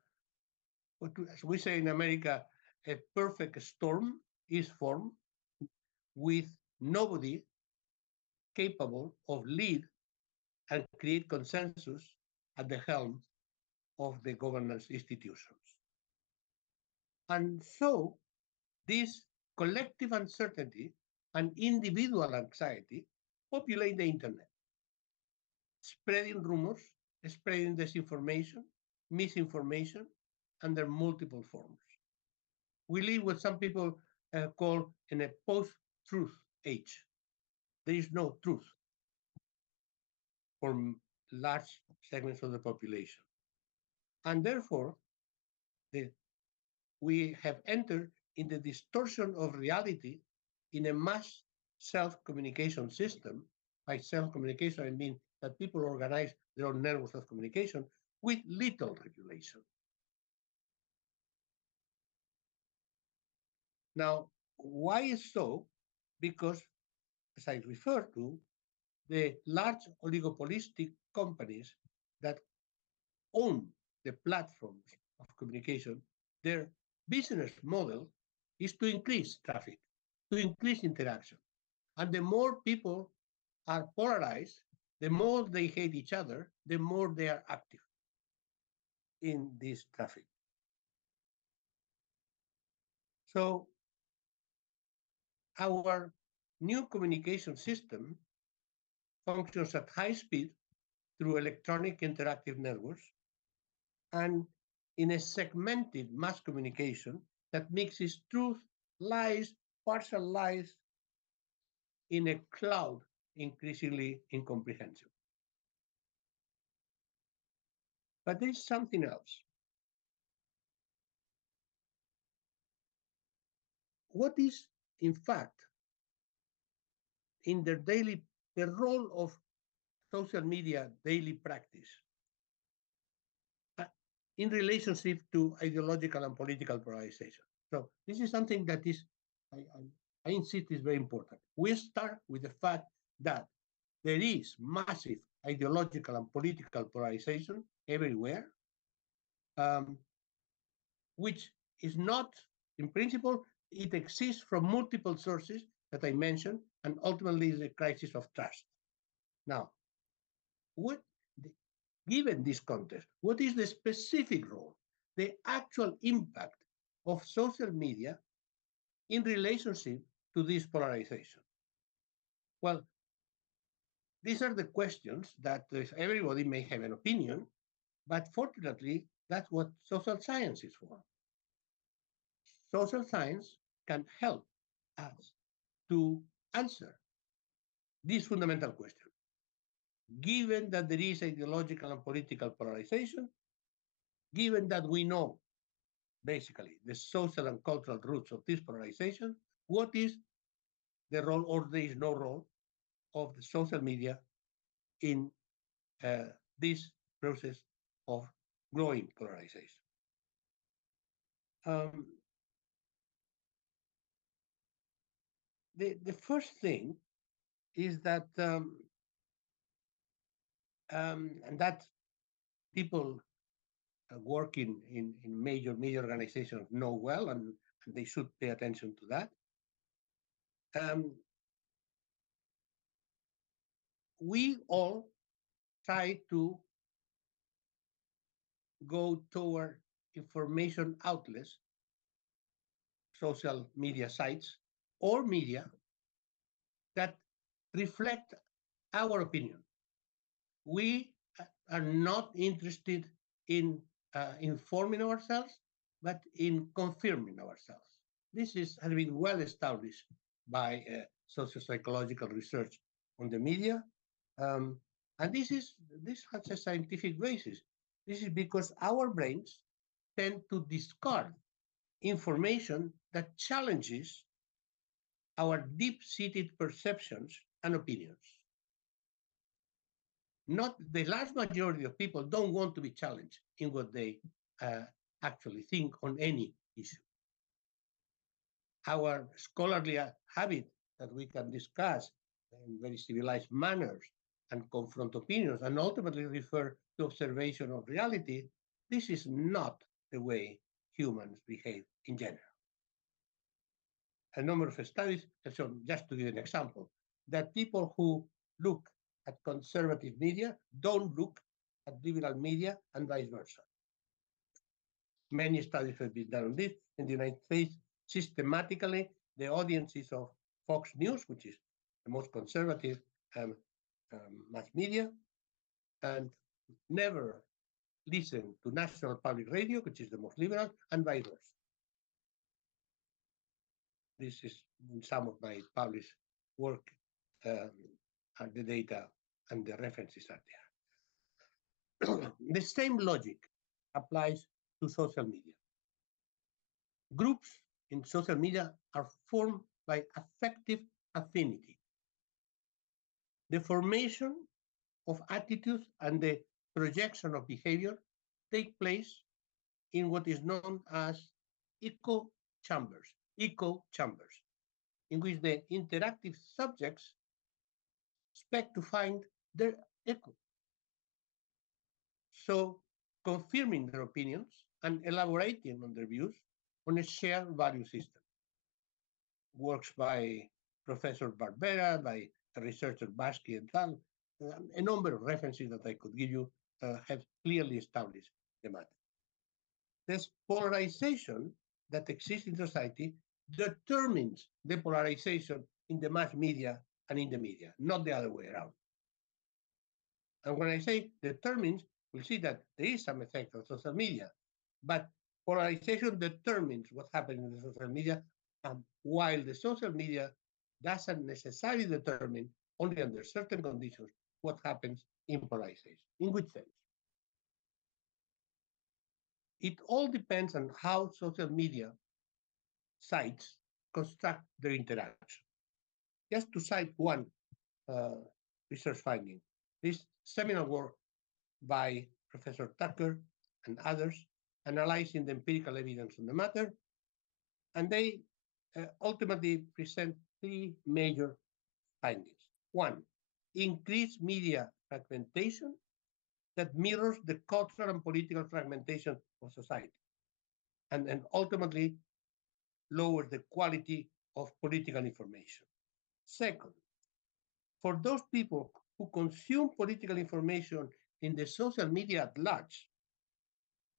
as we say in America, a perfect storm is formed with nobody capable of lead and create consensus at the helm of the governance institutions. And so this collective uncertainty and individual anxiety populate the internet, spreading rumors, spreading disinformation, misinformation under multiple forms. We live what some people call in a post-truth age. There is no truth for large segments of the population. And therefore, the, we have entered in the distortion of reality in a mass self-communication system. By self-communication, I mean that people organize their own networks of communication with little regulation. Now, why is so? Because, as I referred to, the large oligopolistic companies that own the platforms of communication, their business model is to increase traffic. to increase interaction. And the more people are polarized, the more they hate each other, the more they are active in this traffic. So our new communication system functions at high speed through electronic interactive networks and in a segmented mass communication that mixes truth, lies, partial lies in a cloud increasingly incomprehensible. But there is something else. What is, in fact, in their daily, the role of social media daily practice uh, in relationship to ideological and political polarization? So this is something that is, I insist, is very important. We start with the fact that there is massive ideological and political polarization everywhere, um, which is not, in principle, it exists from multiple sources that I mentioned, and ultimately is a crisis of trust. Now, what, given this context, what is the specific role, the actual impact of social media in relationship to this polarization? Well, these are the questions that everybody may have an opinion, but fortunately, that's what social science is for. Social science can help us to answer this fundamental question. Given that there is ideological and political polarization, given that we know basically the social and cultural roots of this polarization, what is the role, or there is no role, of the social media in this process of growing polarization? Um, the first thing is that, and that people working in major media organizations know well, and they should pay attention to that. We all try to go toward information outlets, social media sites, or media that reflect our opinion. We are not interested in informing ourselves, but in confirming ourselves. This has been well established by socio-psychological research on the media, and this has a scientific basis. This is because our brains tend to discard information that challenges our deep-seated perceptions and opinions. Not the large majority of people don't want to be challenged in what they actually think on any issue. Our scholarly habit that we can discuss in very civilized manners and confront opinions and ultimately refer to observation of reality, this is not the way humans behave in general. A number of studies have shown, just to give an example, that people who look at conservative media don't look at liberal media and vice versa. Many studies have been done on this. In the United States, systematically, the audiences of Fox News, which is the most conservative mass media, and never listen to National Public Radio, which is the most liberal, and vice versa. This is some of my published work, and the data and the references are there. The same logic applies to social media. Groups in social media are formed by affective affinity. The formation of attitudes and the projection of behavior take place in what is known as echo chambers, in which the interactive subjects expect to find their echo. So, confirming their opinions and elaborating on their views on a shared value system. works by Professor Barbera, by researcher Baski and tal, a number of references that I could give you have clearly established the matter. This polarization that exists in society determines the polarization in the mass media and in the media, not the other way around. And when I say determines, we'll see that there is some effect on social media, but polarization determines what happens in the social media, while the social media doesn't necessarily determine, only under certain conditions, what happens in polarization. In which sense? It all depends on how social media sites construct their interaction. Just to cite one uh, research finding, this seminal work by Professor Tucker and others analyzing the empirical evidence on the matter, and they ultimately present three major findings. One, increased media fragmentation that mirrors the cultural and political fragmentation of society, and ultimately lowers the quality of political information. Second, for those people who consume political information in the social media at large,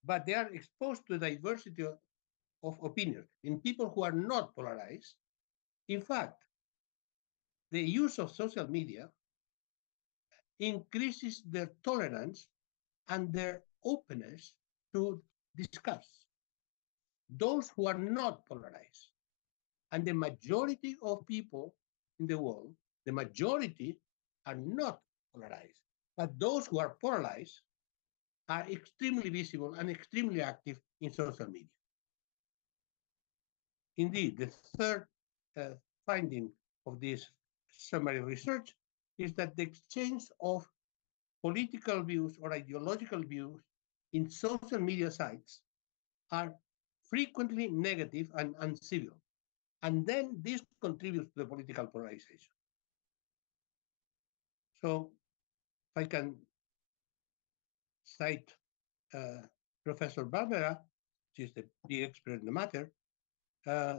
but they are exposed to a diversity of opinions in people who are not polarized, in fact, the use of social media increases their tolerance and their openness to discuss. Those who are not polarized, and the majority of people in the world, the majority are not polarized, but those who are polarized are extremely visible and extremely active in social media. Indeed, the third uh, finding of this summary research is that the exchange of political views or ideological views in social media sites are frequently negative and uncivil. And then this contributes to the political polarization. So if I can cite uh, Professor Barbera, she is the big expert in the matter, uh,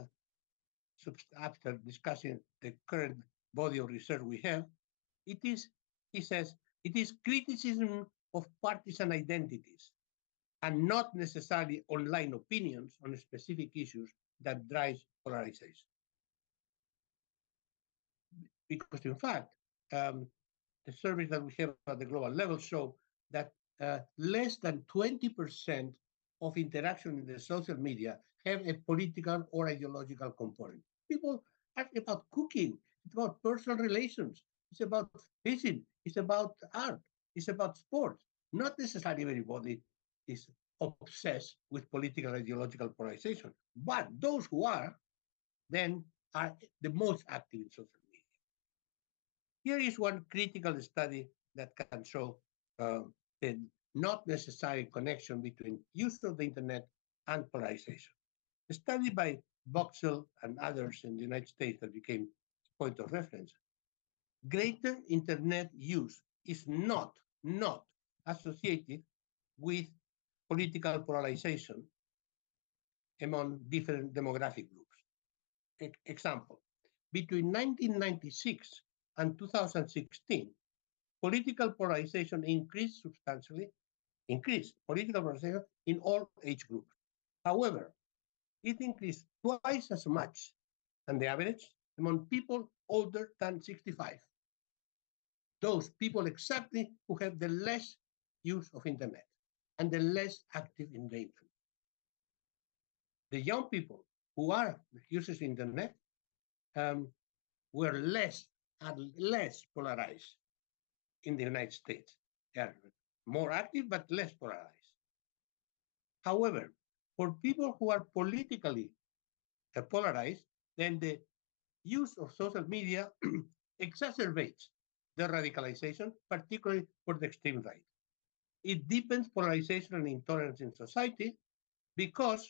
after discussing the current body of research we have, it is, he says, it is criticism of partisan identities and not necessarily online opinions on specific issues that drives polarization. Because in fact, the surveys that we have at the global level show that less than 20% of interaction in the social media have a political or ideological component. People are about cooking, it's about personal relations, it's about fishing, it's about art, it's about sports. Not necessarily everybody is obsessed with political ideological polarization, but those who are then are the most active in social media. Here is one critical study that can show the not necessary connection between use of the internet and polarization. A study by Boxell and others in the United States that became a point of reference. Greater internet use is not associated with political polarization among different demographic groups. Example, between 1996 and 2016, political polarization increased substantially, increased political polarization in all age groups. However, it increased twice as much than the average among people older than 65. Those people exactly who have the less use of internet and the less active in the internet. The young people who are users of internet were less and less polarized in the United States. They are more active but less polarized. However, for people who are politically polarized, then the use of social media exacerbates the radicalization, particularly for the extreme right. It deepens polarization and intolerance in society because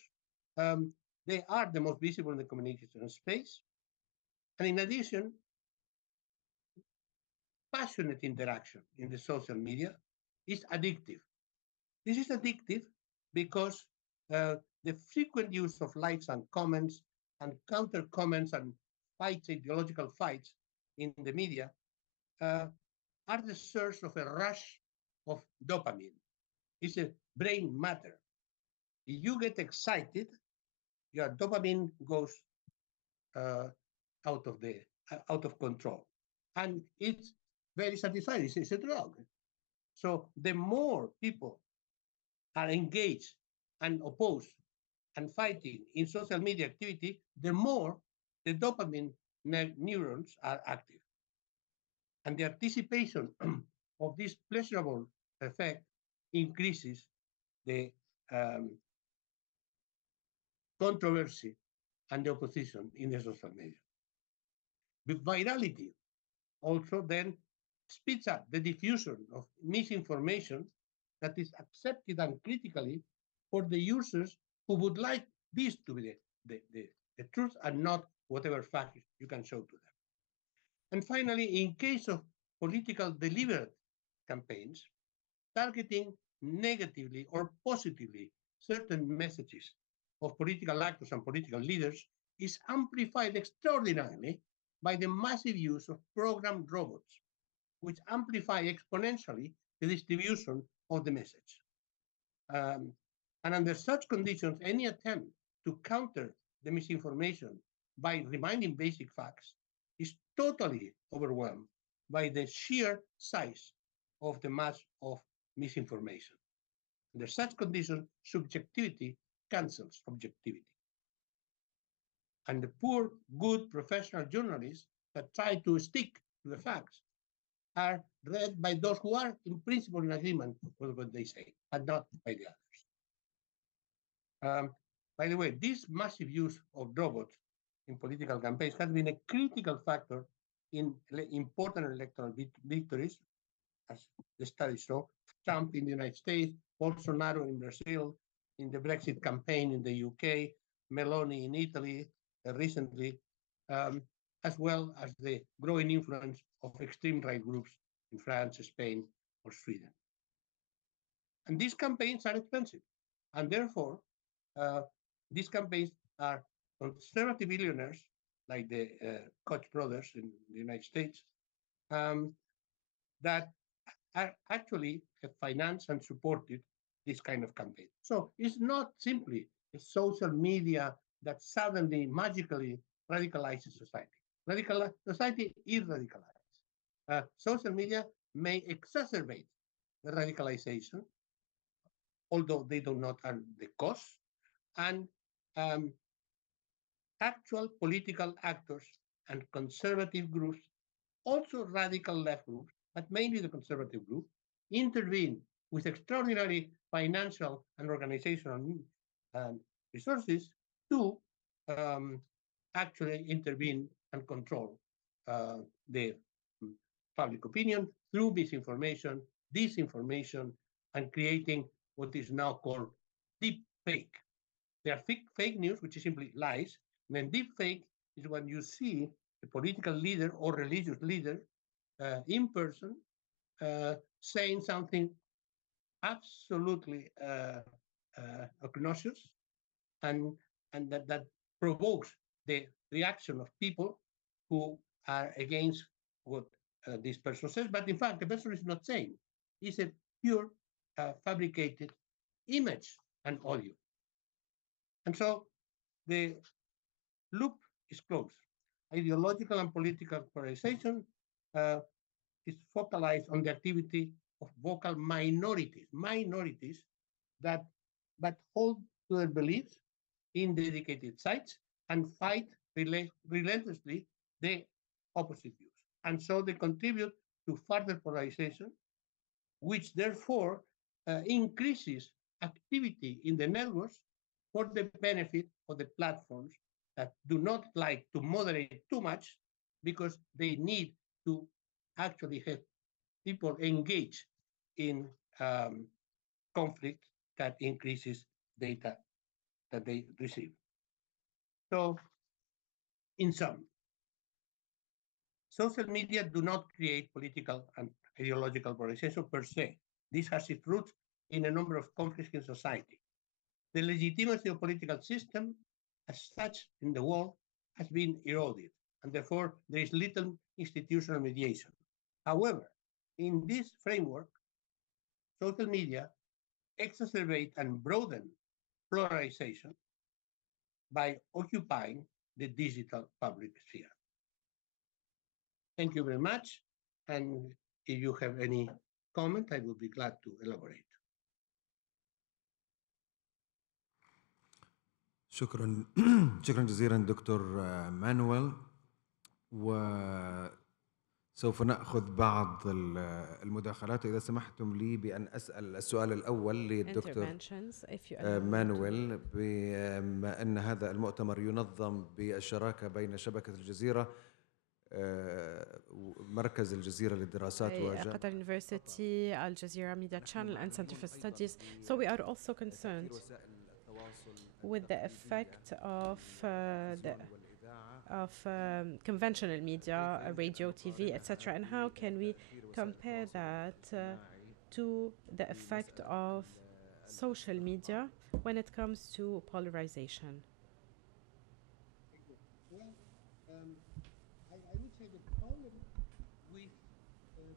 they are the most visible in the communication space. And in addition, passionate interaction in the social media is addictive. This is addictive because the frequent use of likes and comments and counter comments and fights, ideological fights in the media, uh, are the source of a rush of dopamine. It's a brain matter. If you get excited, your dopamine goes uh, out of control, and it's very satisfying. It's a drug. So the more people are engaged and opposed and fighting in social media activity, the more the dopamine neurons are active. And the anticipation of this pleasurable effect increases the um, controversy and the opposition in the social media. With virality also then speeds up the diffusion of misinformation that is accepted uncritically for the users who would like this to be the truth and not whatever fact you can show to them. And finally, in case of political deliberate campaigns, targeting negatively or positively certain messages of political actors and political leaders is amplified extraordinarily by the massive use of programmed robots, which amplify exponentially the distribution of the message. Um, and under such conditions, any attempt to counter the misinformation by reminding basic facts is totally overwhelmed by the sheer size of the mass of misinformation. Under such conditions, subjectivity cancels objectivity. And the poor, good professional journalists that try to stick to the facts are read by those who are in principle in agreement with what they say, and not by the others. By the way, this massive use of robots in political campaigns has been a critical factor in important electoral victories, as the studies show. Trump in the United States, Bolsonaro in Brazil, in the Brexit campaign in the UK, Meloni in Italy recently, as well as the growing influence of extreme right groups in France, Spain, or Sweden. And these campaigns are expensive. And therefore, uh, these campaigns are conservative billionaires, like the Koch brothers in the United States, that are actually financed and supported this kind of campaign. So it's not simply a social media that suddenly magically radicalizes society. Society is radicalized. Social media may exacerbate the radicalization, although they do not earn the cost, and um, actual political actors and conservative groups, also radical left groups, but mainly the conservative group, intervene with extraordinary financial and organizational resources to um, actually intervene and control the public opinion through misinformation, disinformation, and creating what is now called deep fake. There are fake news, which is simply lies, and then deep fake is when you see a political leader or religious leader in person saying something absolutely obnoxious and that provokes the reaction of people who are against what this person says. But in fact, the person is not saying. It's a pure fabricated image and audio. And so the loop is closed. Ideological and political polarization uh, is focalized on the activity of vocal minorities that but hold to their beliefs in dedicated sites and fight relentlessly the opposite views. And so they contribute to further polarization, which therefore increases activity in the networks for the benefit of the platforms that do not like to moderate too much because they need to actually have people engage in conflict that increases data that they receive. So, in sum, social media do not create political and ideological polarization per se. This has its roots in a number of conflicts in society. The legitimacy of political system as such in the world has been eroded. and therefore there is little institutional mediation. However, in this framework, social media exacerbate and broaden polarization by occupying the digital public sphere. Thank you very much. And if you have any comment, I would be glad to elaborate. شكرا شكرا جزيلا دكتور مانويل. وسوف نأخذ بعض المداخلات. إذا سمحتم لي بأن أسأل السؤال الأول للدكتور مانويل، بما أن هذا المؤتمر ينظم بالشراكة بين شبكة الجزيرة، مركز الجزيرة للدراسات قطر University, Al Jazeera Media Channel and Center for Studies. So we are also concerned with the effect of conventional media, radio, TV, etc. And how can we compare that to the effect of social media when it comes to polarization? Well, I would say the problem with the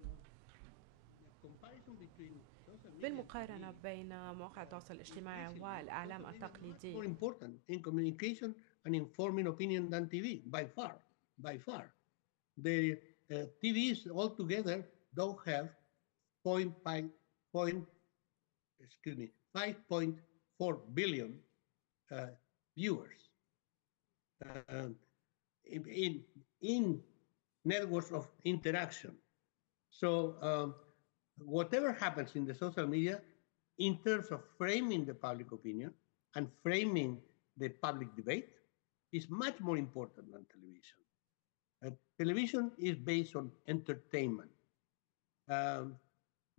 comparison between social media بالمقارنة بين مواقع التواصل الاجتماعي والإعلام التقليدي. more important in communication and informing opinion than TV, by far, by far. The TVs altogether don't have 5.4 billion viewers in networks of interaction. So whatever happens in the social media in terms of framing the public opinion and framing the public debate is much more important than television. Television is based on entertainment,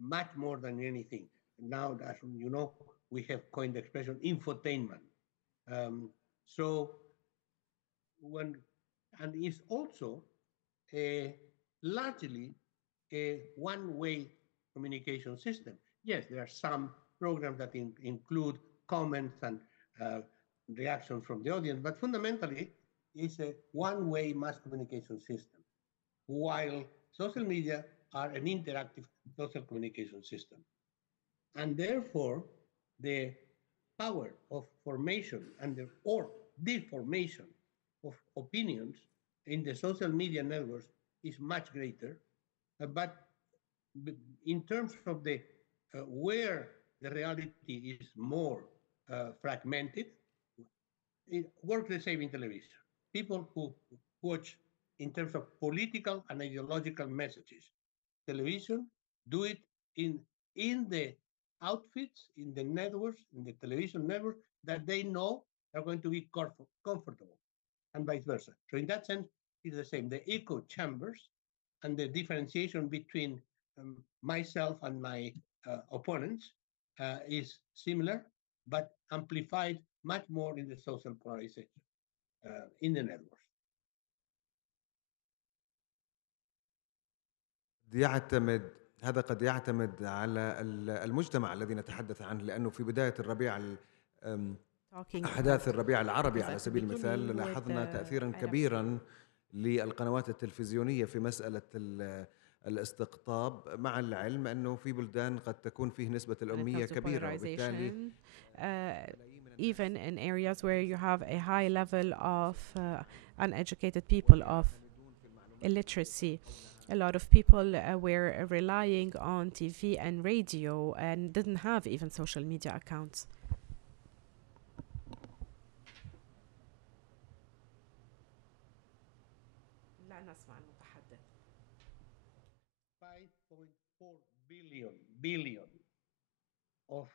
much more than anything. Now, as you know, we have coined the expression infotainment. And it's also largely a one-way communication system. Yes, there are some programs that include comments and reactions from the audience, but fundamentally, it's a one-way mass communication system, while social media are an interactive social communication system. And therefore, the power of formation or deformation of opinions in the social media networks is much greater. But in terms of the where the reality is more fragmented, it works the same in television. People who watch in terms of political and ideological messages, television do it in the outfits, in the networks, in the television network that they know are going to be comfortable, and vice versa. So in that sense, it's the same. The echo chambers and the differentiation between myself and my opponents is similar, but amplified much more in the social polarization in the networks. هذا قد يعتمد على المجتمع الذي نتحدث عنه، لأنه في بداية الربيع أحداث الربيع العربي على سبيل المثال لاحظنا تأثيرا كبيرا للقنوات التلفزيونية في مسألة الاستقطاب، مع العلم أنه في بلدان قد تكون فيه نسبة الأمية كبيرة، وبالتالي even in areas where you have a high level of uneducated people, of illiteracy, a lot of people were relying on TV and radio and didn't have even social media accounts. لا نسمع المتحدث. 5.4 billion of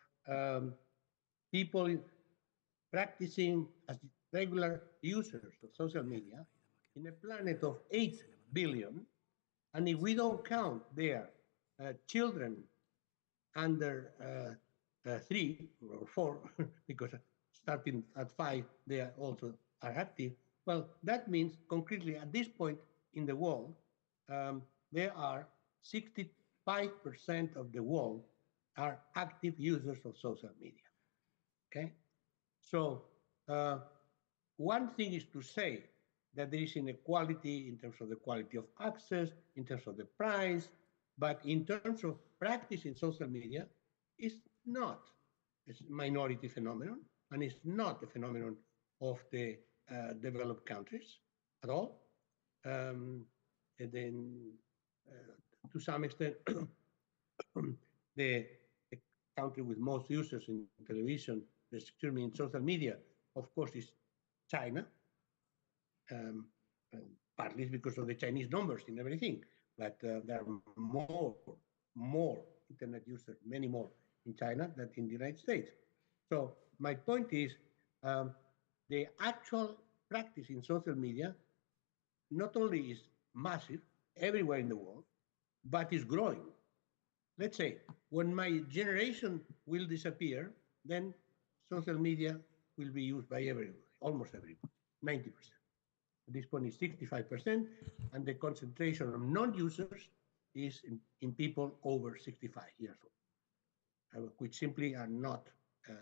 people practicing as regular users of social media in a planet of 8 billion. And if we don't count their children under 3 or 4, because starting at 5, they are also are active, well, that means concretely at this point in the world, there are 65% of the world are active users of social media. Okay? So one thing is to say that there is inequality in terms of the quality of access, in terms of the price, but in terms of practice in social media, it's not a minority phenomenon, and it's not a phenomenon of the developed countries at all. And then, to some extent, the, the country with most users in television, excuse me, in social media, of course, is China, um, uh, partly because of the Chinese numbers and everything, but there are more internet users, many more in China than in the United States. So my point is, um, the actual practice in social media not only is massive everywhere in the world, but is growing. Let's say when my generation will disappear, then social media will be used by everyone, almost everyone, 90%. At this point, it's 65%, and the concentration of non-users is in people over 65 years old, which simply are not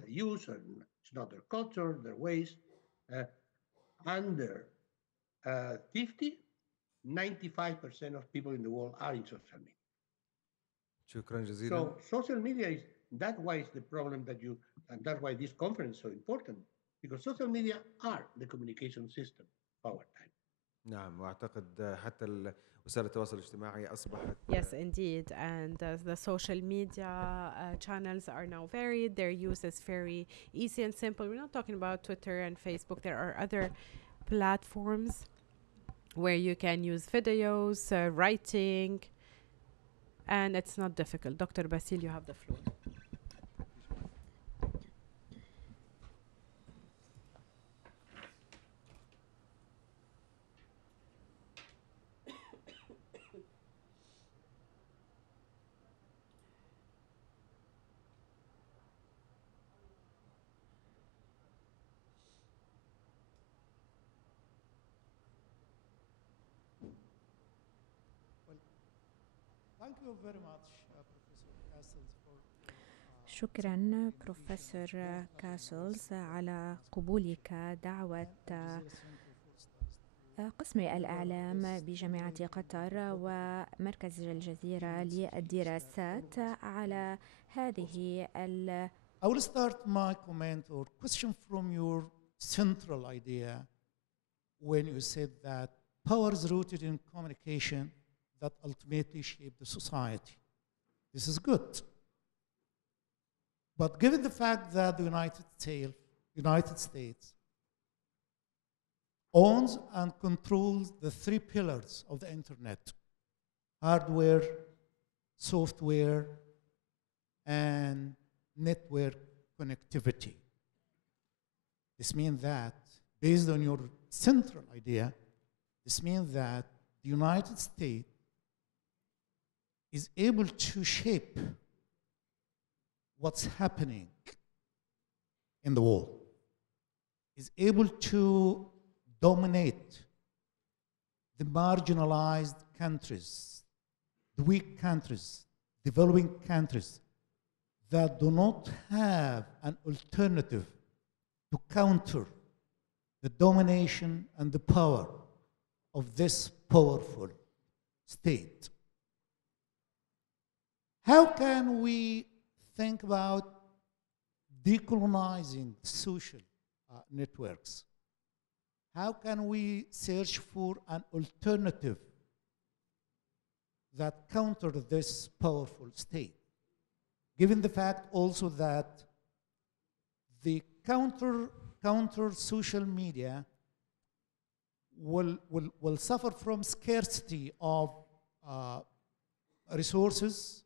used, and it's not their culture, their ways. Uh, Under 50, 95% of people in the world are in social media. شكرا جزيلا. So social media is that why is the problem that you, and that's why this conference is so important, because social media are the communication system of our time. نعم، وأعتقد حتى وسائل التواصل الاجتماعي أصبحت Yes, indeed. And the social media channels are now varied. Their use is very easy and simple. We're not talking about Twitter and Facebook. There are other platforms where you can use videos, writing, and it's not difficult. Dr. Basil, you have the floor. Well, thank you very much, Professor Castles, for شكرا بروفيسور كاسلز على قبولك دعوة قسم الإعلام بجامعة قطر ومركز الجزيرة للدراسات على هذه I will start my comment or question from your central idea when you said that power is rooted in communication that ultimately shape the society. This is good. But given the fact that the United States owns and controls the three pillars of the internet, hardware, software, and network connectivity. This means that, based on your central idea, this means that the United States is able to shape what's happening in the world, is able to dominate the marginalized countries, the weak countries, developing countries that do not have an alternative to counter the domination and the power of this powerful state. How can we think about decolonizing social networks? How can we search for an alternative that counters this powerful state? Given the fact also that the counter social media will suffer from scarcity of resources,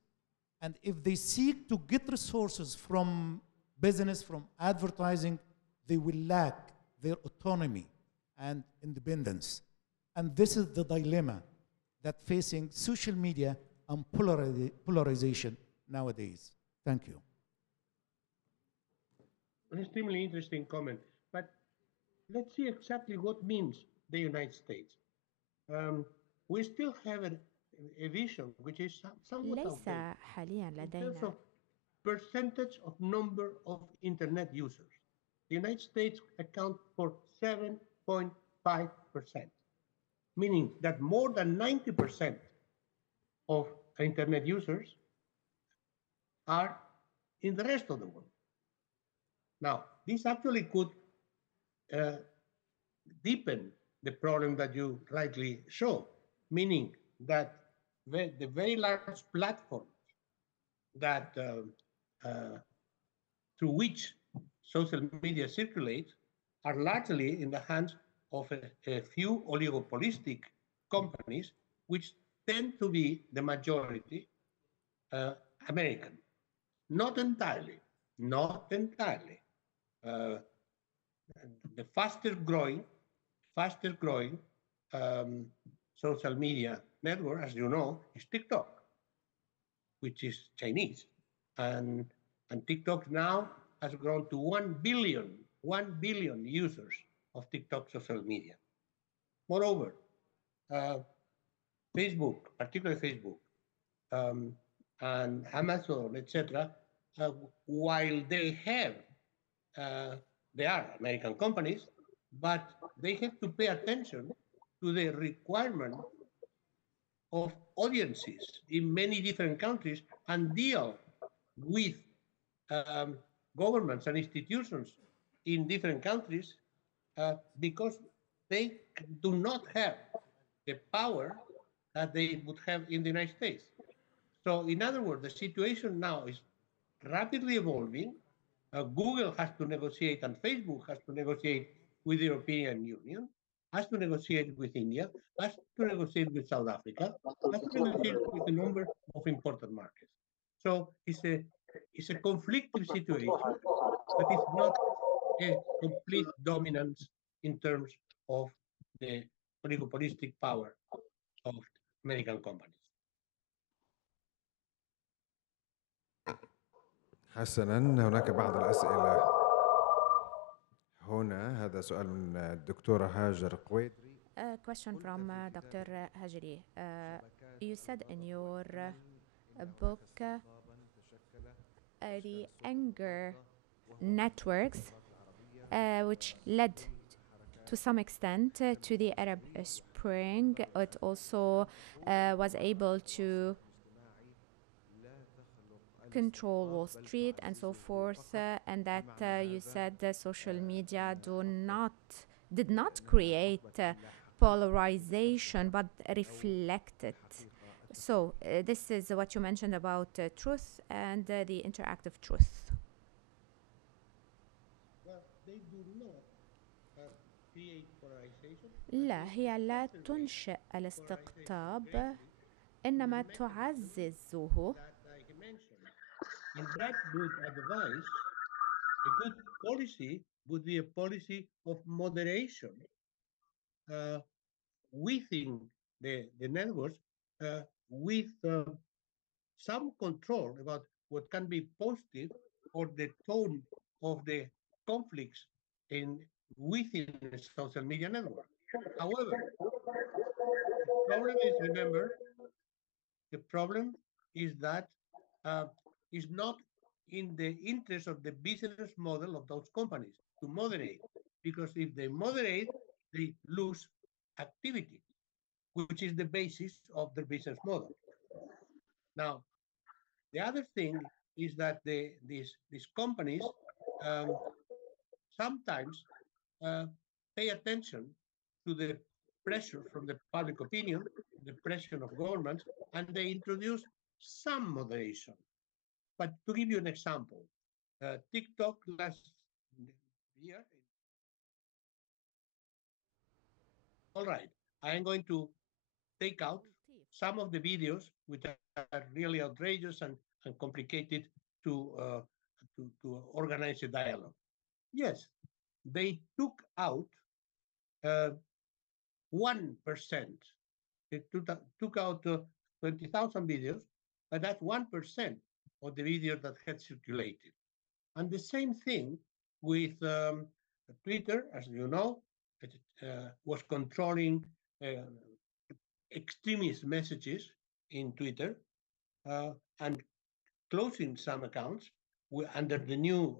and if they seek to get resources from business, from advertising, they will lack their autonomy and independence. And this is the dilemma that facing social media and polarization nowadays. Thank you. An extremely interesting comment, but let's see exactly what means the United States. We still have a vision which is somewhat ليس outdated حاليا in terms لدينا of percentage of number of internet users. The United States account for 7.3 meaning that more than 90% of internet users are in the rest of the world. Now, this actually could uh, deepen the problem that you rightly show, meaning that the very large platforms that uh, through which social media circulates are largely in the hands of a few oligopolistic companies, which tend to be the majority American. Not entirely, not entirely. Uh, the fastest growing um, social media network, as you know, is TikTok, which is Chinese. And, and TikTok now has grown to 1 billion users of TikTok social media. Moreover, uh, Facebook, particularly Facebook, um, and Amazon, etc., while uh, they are American companies, but they have to pay attention to the requirement of audiences in many different countries and deal with um, governments and institutions in different countries because they do not have the power that they would have in the United States. So, in other words, the situation now is rapidly evolving. Google has to negotiate, and Facebook has to negotiate with the European Union, has to negotiate with India, has to negotiate with South Africa, has to negotiate with a number of important markets. So it's a conflictive situation, but it's not a complete dominance in terms of the oligopolistic power of American companies. حسنا، هناك بعض الأسئلة هنا. هذا سؤال من الدكتورة هاجر قويدري. A question from Dr. Hajri. You said in your book the anger networks which led to some extent to the Arab Spring. It also was able to control Wall Street and so forth, and that you said social media did not create polarization but reflect it. So this is what you mentioned about truth and the interactive truth. Well, they do not create polarization. لا، هي لا تنشئ الاستقطاب إنما تعززه. That I mentioned. And that good advice, a good policy would be a policy of moderation within the networks with some control about what can be posted or the tone of the conflicts in within a social media network. However, the problem is, remember, the problem is that uh, is not in the interest of the business model of those companies to moderate, because if they moderate, they lose activity, which is the basis of their business model. Now, the other thing is that these companies um, sometimes uh, pay attention to the pressure from the public opinion, the pressure of governments, and they introduce some moderation. But to give you an example, TikTok last year, all right, I am going to take out some of the videos which are really outrageous and complicated to organize a dialogue. Yes, they took out 1%. They took out 20,000 videos, but that's 1% of the videos that had circulated. And the same thing with Twitter, as you know, it was controlling extremist messages in Twitter and closing some accounts under the new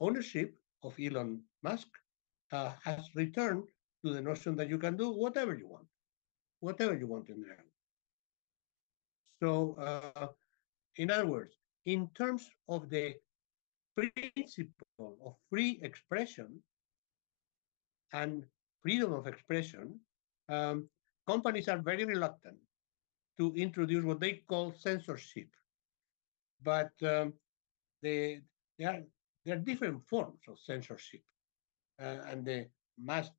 ownership of Elon Musk has returned to the notion that you can do whatever you want in there. So, in other words, in terms of the principle of free expression and freedom of expression, um, companies are very reluctant to introduce what they call censorship. But there, are, there are different forms of censorship. And the mass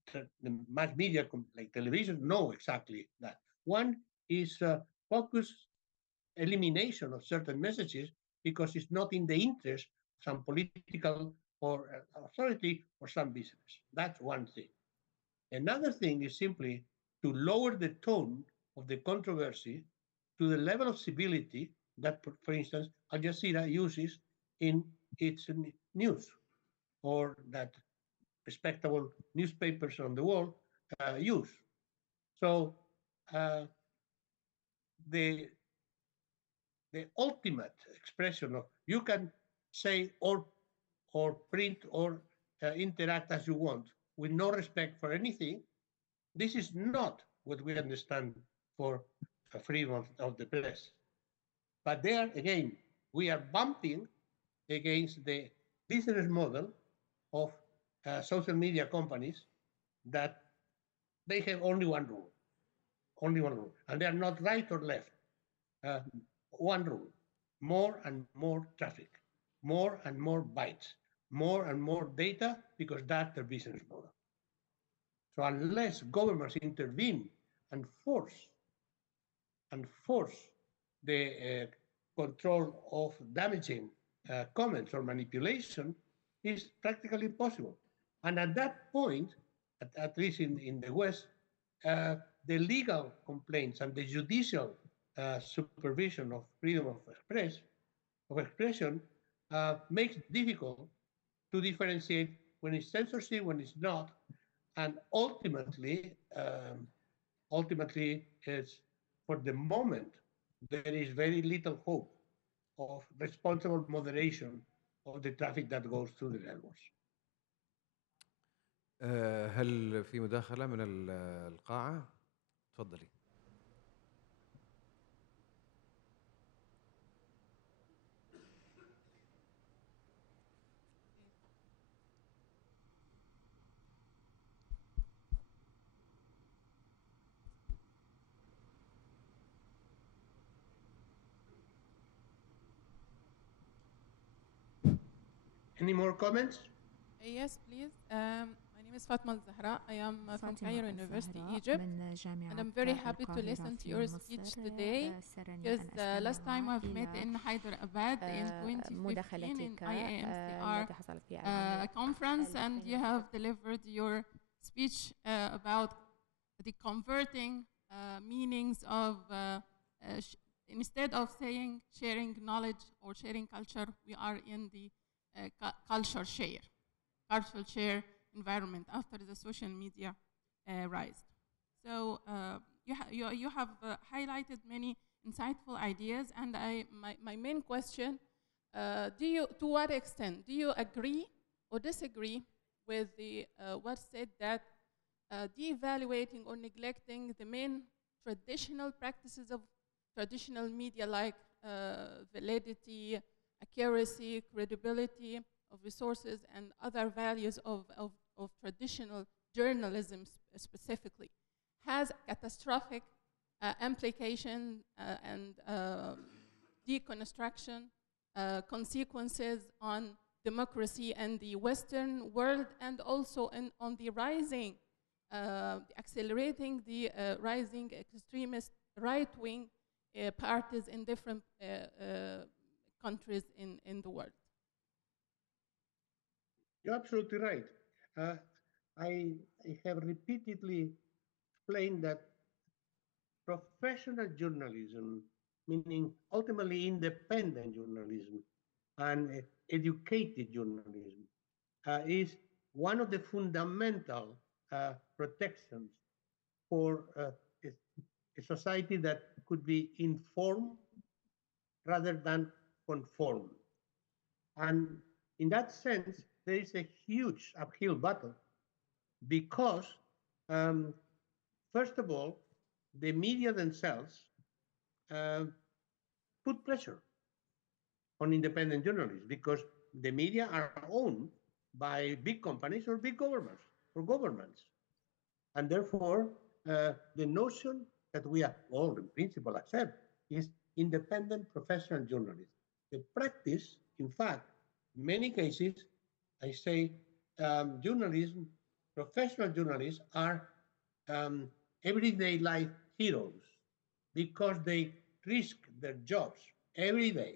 media, like television, know exactly that. One is focused elimination of certain messages because it's not in the interest of some political or authority or some business. That's one thing. Another thing is simply to lower the tone of the controversy to the level of civility that, for instance, Al Jazeera uses in its news, or that respectable newspapers on the world use. So uh, the the ultimate expression of you can say or print or interact as you want with no respect for anything. This is not what we understand for freedom of the press. But there again, we are bumping against the business model of social media companies that they have only one rule, and they are not right or left. Uh, One rule: more and more traffic, more and more bytes, more and more data, because that's their business model. So unless governments intervene and force the control of damaging comments or manipulation, is practically impossible. And at that point, at least in the West, the legal complaints and the judicial supervision of freedom of expression makes it difficult to differentiate when it's censorship, when it's not, and ultimately, it's for the moment there is very little hope of responsible moderation of the traffic that goes through the networks. هل في مداخلة من القاعة؟ تفضلي. Any more comments? Yes, please. My name is Fatma Al-Zahra. I am from Cairo University, Egypt. And I'm very happy to listen to your speech today, because last time I've met in Hyderabad in 2015 in IAMCR conference, and you have delivered your speech about the converting meanings of, instead of saying sharing knowledge or sharing culture, we are in the cultural share environment after the social media rise. So you have highlighted many insightful ideas, and my main question, to what extent do you agree or disagree with the what said that de-evaluating or neglecting the main traditional practices of traditional media, like validity, accuracy, credibility of resources, and other values of traditional journalism specifically, has catastrophic implication and deconstruction consequences on democracy and the Western world, and also on the rising, accelerating the rising extremist right-wing parties in different countries in the world. You're absolutely right. I have repeatedly explained that professional journalism, meaning ultimately independent journalism and educated journalism, is one of the fundamental protections for a society that could be informed rather than conformed. And in that sense, there is a huge uphill battle, because Um, First of all, the media themselves uh, put pressure on independent journalists because the media are owned by big companies or big governments or governments. And therefore, the notion that we are all in principle accept is independent professional journalism. The practice, in fact, in many cases, I say journalism, professional journalists are um, everyday life heroes because they risk their jobs every day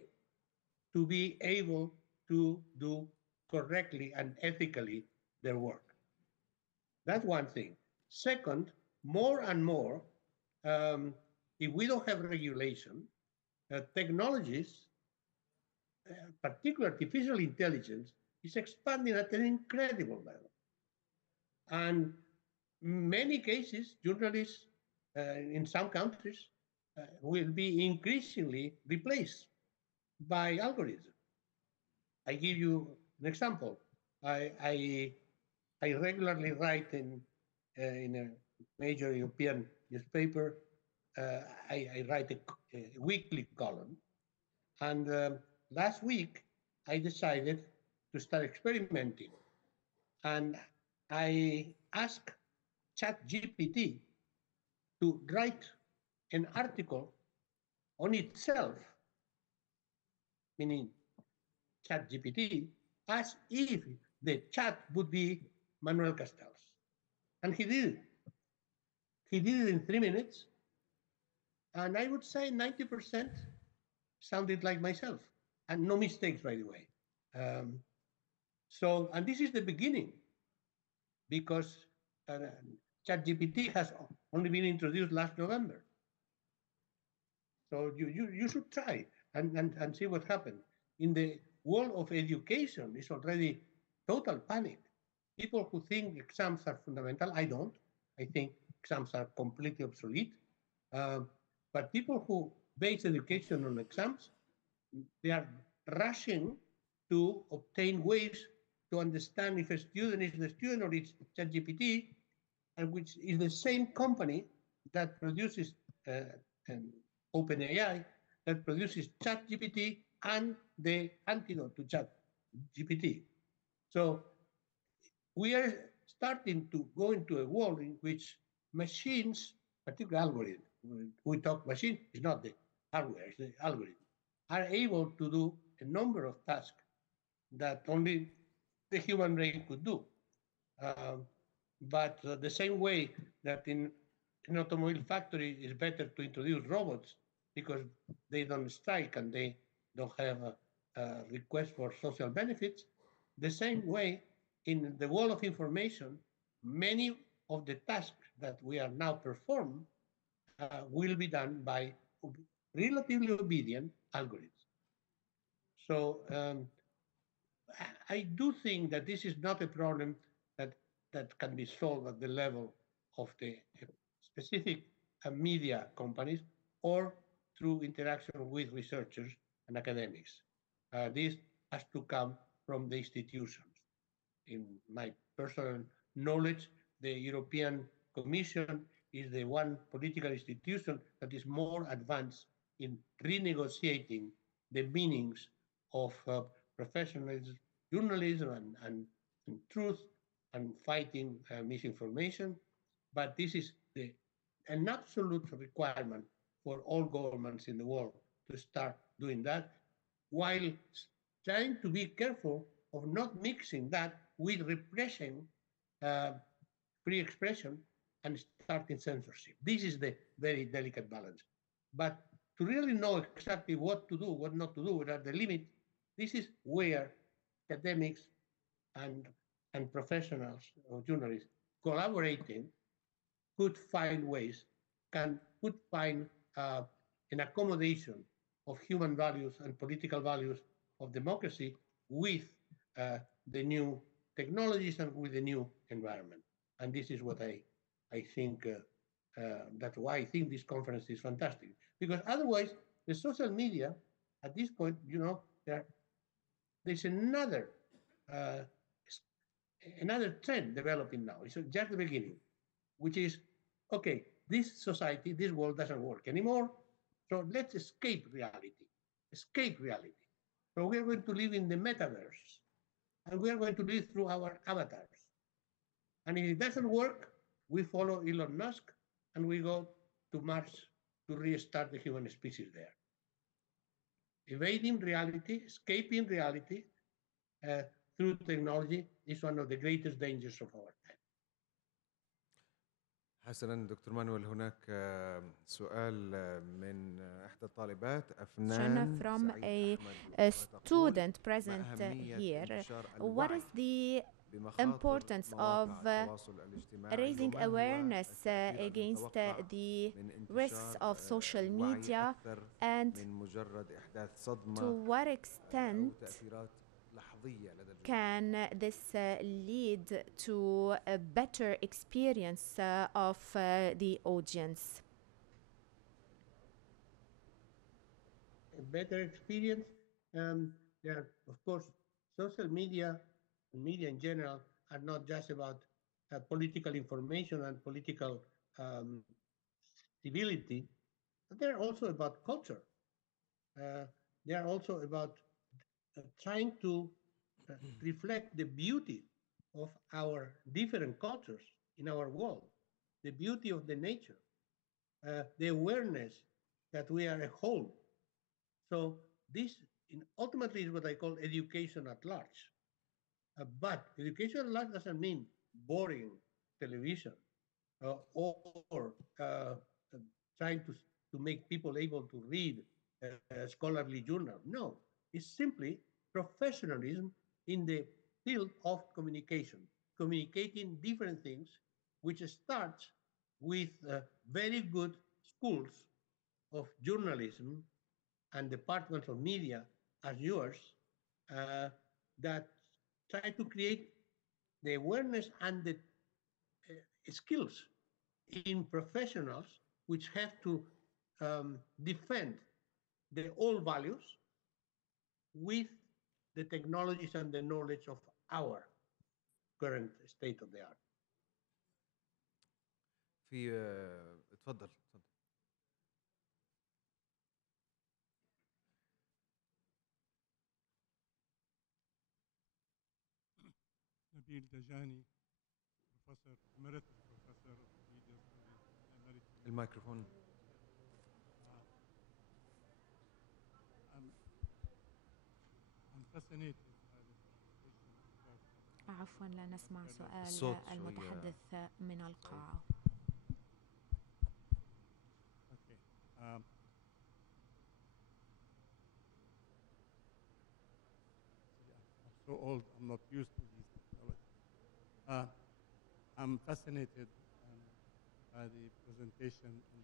to be able to do correctly and ethically their work. That's one thing. Second, more and more, um, if we don't have regulation, technologies, particularly artificial intelligence, is expanding at an incredible level. And many cases, journalists in some countries will be increasingly replaced by algorithms. I give you an example. I, I, I regularly write in a major European newspaper. Uh, I write a weekly column. And last week, I decided to start experimenting. And I asked ChatGPT to write an article on itself, meaning ChatGPT, as if the chat would be Manuel Castells. And he did it. He did it in 3 minutes. And I would say 90% sounded like myself. And no mistakes, by the way. And this is the beginning because ChatGPT has only been introduced last November. So you should try and see what happens. In the world of education, it's already total panic. People who think exams are fundamental, I don't. I think exams are completely obsolete. Um, but people who base education on exams, they are rushing to obtain ways to understand if a student is the student or it's ChatGPT, and which is the same company that produces um, OpenAI, that produces ChatGPT and the antidote to ChatGPT. So we are starting to go into a world in which machines, particularly algorithms, we talk machine, it's not the hardware, it's the algorithm, are able to do a number of tasks that only the human brain could do. Um, but the same way that in an automobile factory it's better to introduce robots because they don't strike and they don't have a request for social benefits, the same way in the world of information, many of the tasks that we are now perform will be done by relatively obedient algorithms. So I do think that this is not a problem that, that can be solved at the level of the specific media companies or through interaction with researchers and academics. This has to come from the institutions. In my personal knowledge, the European Commission is the one political institution that is more advanced in renegotiating the meanings of professionalism, journalism, and truth, and fighting misinformation. But this is an absolute requirement for all governments in the world to start doing that, while trying to be careful of not mixing that with repression, uh, free expression, and starting censorship. This is the very delicate balance. But to really know exactly what to do, what not to do, what are the limits, this is where academics and, and professionals or journalists collaborating could find ways, could find an accommodation of human values and political values of democracy with the new technologies and with the new environment. And this is what I think, that's why I think this conference is fantastic. Because otherwise, the social media, at this point, there's uh, another trend developing now. It's just the beginning. which is, okay, this society, this world doesn't work anymore, so let's escape reality. Escape reality. So we are going to live in the metaverse, and we are going to live through our avatars. And if it doesn't work, we follow Elon Musk and we go to Mars to restart the human species there. Evading reality, escaping reality uh, through technology is one of the greatest dangers of our time. حسنا دكتور مانويل، هناك سؤال من إحدى الطالبات أفنان from سعيد a أحمد، student ما present أهمية here. انتشار What الوعي is the بمخاطر importance مواقع of التواصل الاجتماعي raising وما هو awareness التأثير against المتوقع the من risks انتشار of social الوعي media, أكثر and من مجرد إحداث to صدمة what أو extent تأثيرات لحظية لدى الجميع؟ can this lead to a better experience of the audience? A better experience. Yeah, of course, social media and media in general are not just about political information and political um, civility, but they're also about culture. They are also about trying to reflect the beauty of our different cultures in our world, the beauty of the nature, the awareness that we are a whole. So this ultimately is what I call education at large. But education at large doesn't mean boring television or trying to make people able to read a scholarly journal. No, it's simply professionalism in the field of communication, communicating different things, which starts with very good schools of journalism and departments of media as yours uh, that try to create the awareness and the skills in professionals which have to defend the old values with the technologies and the knowledge of our current state of the art. في اتفضل. نبيل دجاني, Professor Emeritus Professor of Media Studies at the American الميكروفون. I'm fascinated by the presentation of عفوا لا نسمع سؤال الصوت المتحدث من القاعة. Okay. I'm so old, I'm not used to these technologies. I'm fascinated by the presentation, and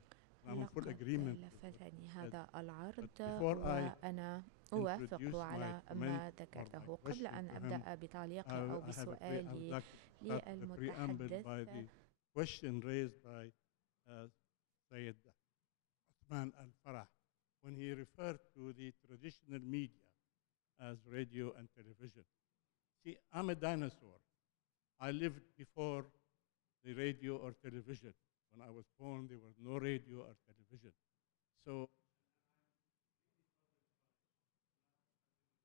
I'm in full agreement. لفتني هذا العرض وأنا أوافق على ما ذكرته. قبل أن أبدأ بتعليقي أو بسؤالي للمتحدث. By the question raised by Syed Uthman Al-Farah when he referred to the traditional media as radio and television. See, I'm a dinosaur. I lived before the radio or television. When I was born, there was no radio or television. So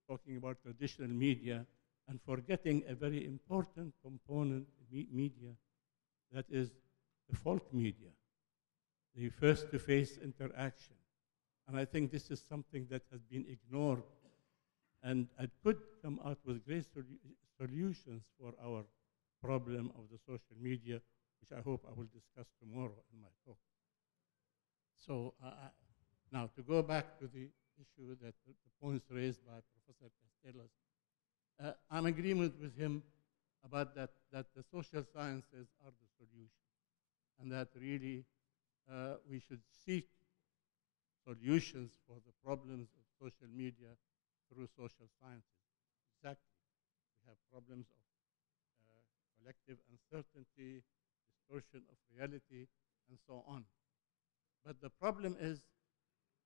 talking about traditional media and forgetting a very important component media, that is the folk media, the face-to-face interaction. And I think this is something that has been ignored, and it could come out with great solutions for our problem of the social media, which I hope I will discuss tomorrow in my talk. So now to go back to the issue that the points raised by Professor Castellas, I'm in agreement with him about that the social sciences are the solution, and that really we should seek solutions for the problems of social media through social sciences. Exactly. We have problems of collective uncertainty, distortion of reality, and so on. But the problem is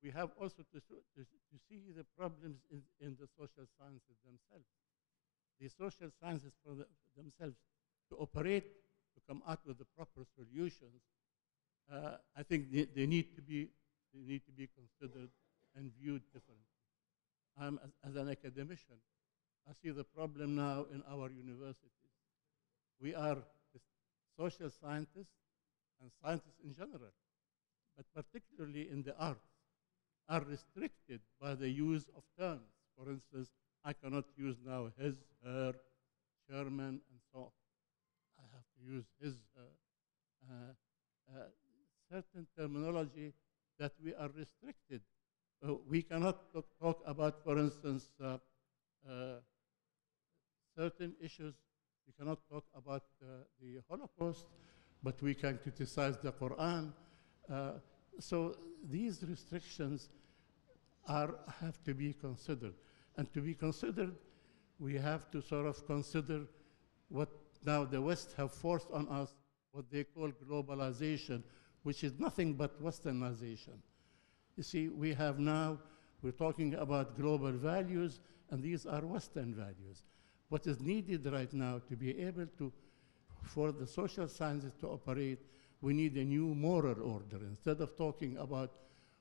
we have also to see the problems in the social sciences themselves. The social sciences for themselves to operate, to come out with the proper solutions, I think they need to be considered and viewed differently. As an academician, I see the problem now in our universities. We are social scientists and scientists in general, but particularly in the arts, are restricted by the use of terms. For instance, I cannot use now his, her, chairman, and so on. I have to use his, her. Certain terminology that we are restricted. We cannot talk about, for instance, certain issues. We cannot talk about the Holocaust, but we can criticize the Quran. So these restrictions have to be considered. And to be considered, we have to sort of consider what now the West have forced on us, what they call globalization, which is nothing but Westernization. You see, we're talking about global values, and these are Western values. What is needed right now to be able to, for the social sciences to operate, we need a new moral order. Instead of talking about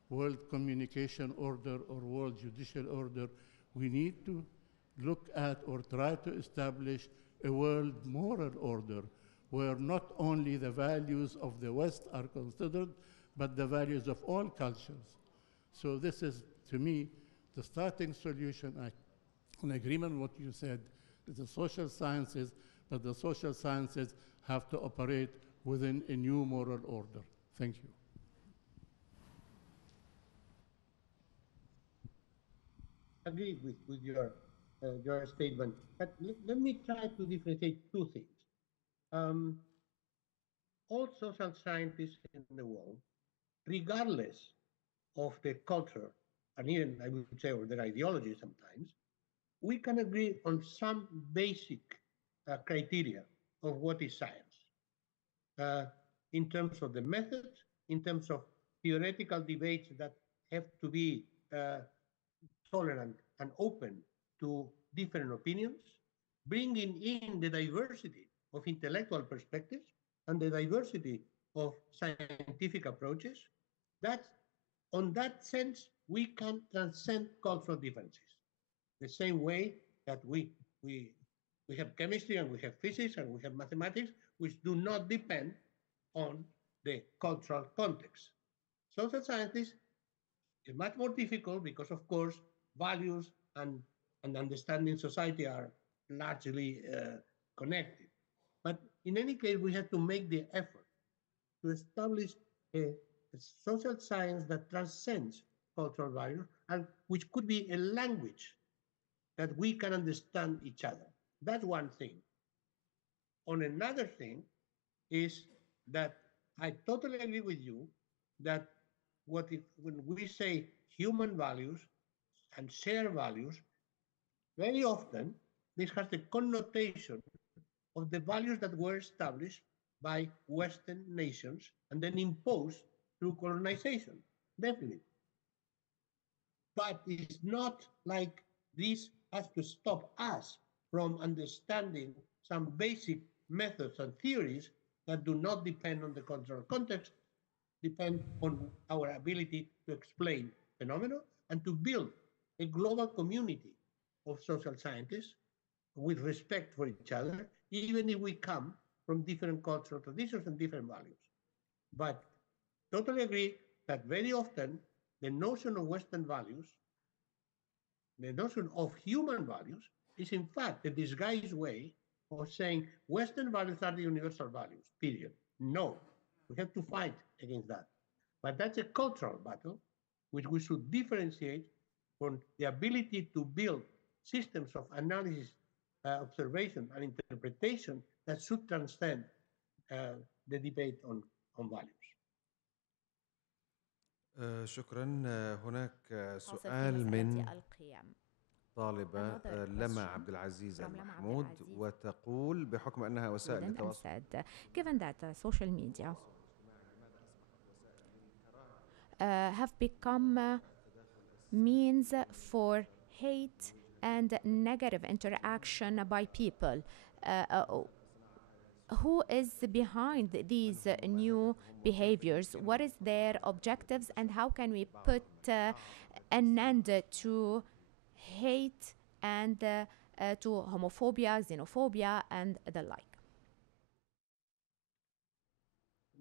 world communication order or world judicial order, we need to look at or try to establish a world moral order where not only the values of the West are considered, but the values of all cultures. So this is, to me, the starting solution. In agreement with what you said, the social sciences, but the social sciences have to operate within a new moral order. Thank you. Agree with your statement, but let me try to differentiate two things. All social scientists in the world, regardless of the culture, and even I would say, or their ideology sometimes, we can agree on some basic criteria of what is science, in terms of the methods, in terms of theoretical debates that have to be tolerant and open to different opinions, bringing in the diversity of intellectual perspectives and the diversity of scientific approaches. That's, on that sense, we can transcend cultural differences. The same way that we have chemistry and we have physics and we have mathematics, which do not depend on the cultural context. Social scientists is much more difficult because, of course, values and understanding society are largely connected. But in any case, we have to make the effort to establish a social science that transcends cultural values and which could be a language that we can understand each other. That's one thing. On another thing is that I totally agree with you that when we say human values and shared values, very often this has the connotation of the values that were established by Western nations and then imposed through colonization, definitely. But it's not like this has to stop us from understanding some basic methods and theories that do not depend on the cultural context, depend on our ability to explain phenomena and to build a global community of social scientists with respect for each other, even if we come from different cultural traditions and different values. But totally agree that very often the notion of Western values, the notion of human values, is in fact a disguised way of saying Western values are the universal values, period. No, we have to fight against that. But that's a cultural battle, which we should differentiate from the ability to build systems of analysis, observation, and interpretation that should transcend the debate on values. شكرا. هناك حاصل في سؤال من مسألة القيم. طالبة Another لما question عبد العزيز from Lama المحمود، Abdelaziz. وتقول بحكم أنها وسائل Sweden and التواصل said, given that social media have become means for hate and negative interaction by people, who is behind these new behaviors? What is their objectives, and how can we put an end to hate and to homophobia, xenophobia, and the like?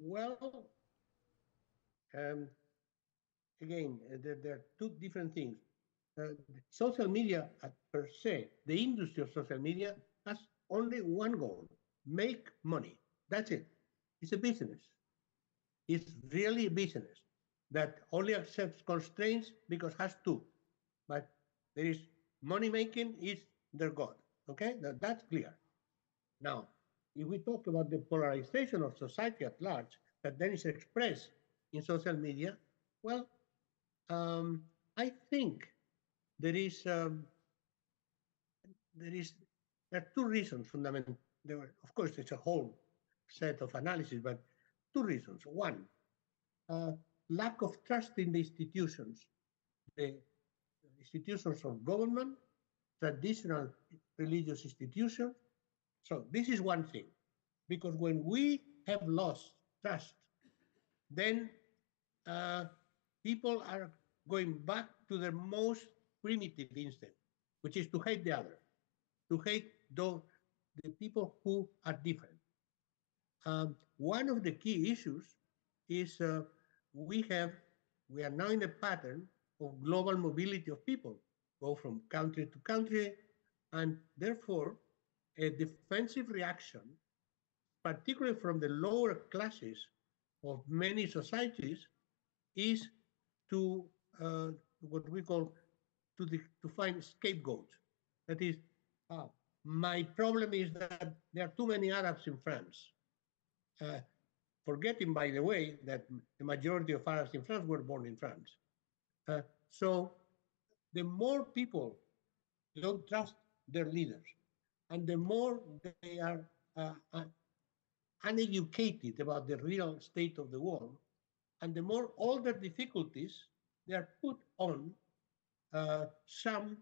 Well, um, again, there are two different things. Social media per se, the industry of social media has only one goal: make money. That's it. It's a business. It's really a business that only accepts constraints because has to. But there is money making is their god. Okay, that's clear. Now, if we talk about the polarization of society at large that then is expressed in social media, well, um, I think there is um, there is there are two reasons fundamental. Of course, it's a whole set of analysis, but two reasons. One, uh, lack of trust in the institutions of government, traditional religious institutions. So this is one thing, because when we have lost trust, then uh, people are going back to their most primitive instinct, which is to hate the other, to hate the people who are different. One of the key issues is we have we are now in a pattern of global mobility of people, go from country to country, and therefore a defensive reaction, particularly from the lower classes of many societies, is to what we call to find scapegoats. That is, uh, my problem is that there are too many Arabs in France. Uh, Forgetting, by the way, that the majority of Arabs in France were born in France. So the more people don't trust their leaders, and the more they are uneducated about the real state of the world, and the more all their difficulties they are put on some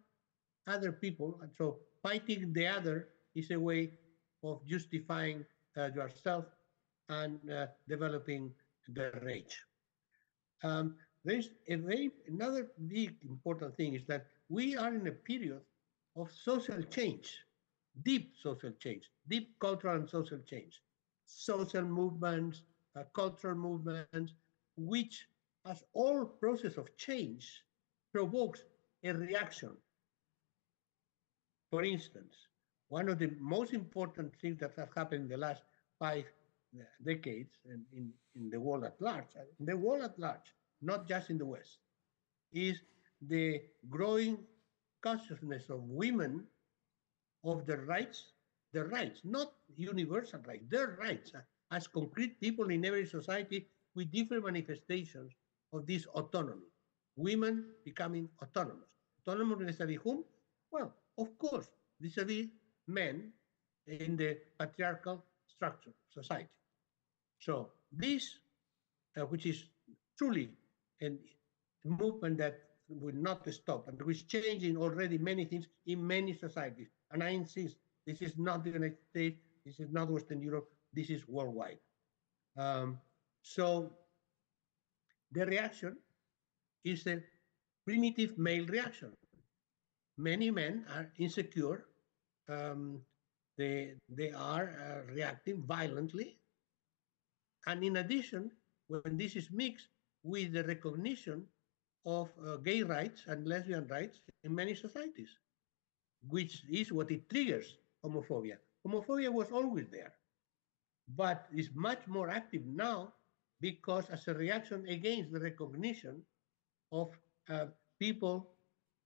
other people. And so fighting the other is a way of justifying yourself and developing the rage. There's another big important thing is that we are in a period of social change, deep cultural and social change, social movements, cultural movements, which, as all process of change, provokes a reaction. For instance, one of the most important things that have happened in the last 5 decades in the world at large, not just in the West, is the growing consciousness of women of their rights, not universal rights, their rights as concrete people in every society with different manifestations of this autonomy. Women becoming autonomous. Autonomous vis-a-vis whom? Well, of course, vis-a-vis men in the patriarchal structure of society. So this, which is truly a movement that will not stop and which is changing already many things in many societies. And I insist, this is not the United States, this is not Western Europe, this is worldwide. So the reaction is a primitive male reaction. Many men are insecure. They are reacting violently. And in addition, when this is mixed with the recognition of gay rights and lesbian rights in many societies, which is what it triggers homophobia. Homophobia was always there, but is much more active now because as a reaction against the recognition of uh, people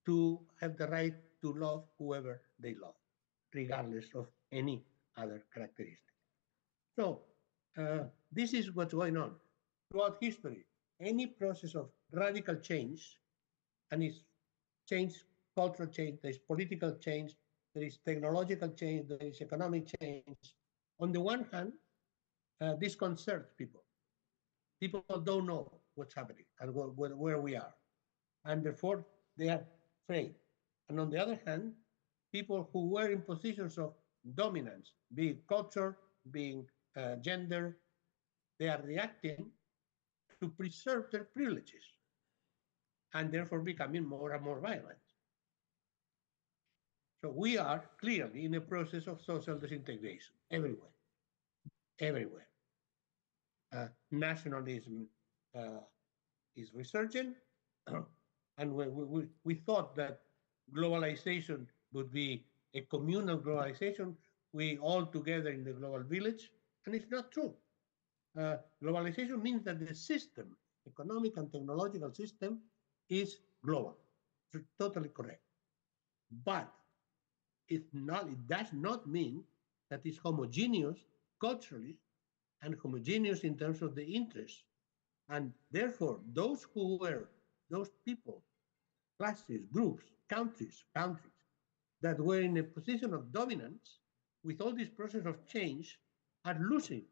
to have the right to love whoever they love, regardless of any other characteristic. So this is what's going on throughout history. Any process of radical change, and it's change, cultural change, there's political change, there is technological change, there is economic change. On the one hand, disconcerts people. People don't know what's happening and where we are, and therefore they are afraid. And on the other hand, people who were in positions of dominance, be it culture, being gender, they are reacting to preserve their privileges and therefore becoming more and more violent. So we are clearly in a process of social disintegration everywhere, everywhere. Nationalism is resurgent, and we thought that globalization would be a communal globalization, we all together in the global village, and it's not true. Globalization means that the system, economic and technological system, is global. It's totally correct. But it does not mean that it's homogeneous culturally and homogeneous in terms of the interests. And therefore, those people, classes, groups, countries, that were in a position of dominance with all this process of change are losing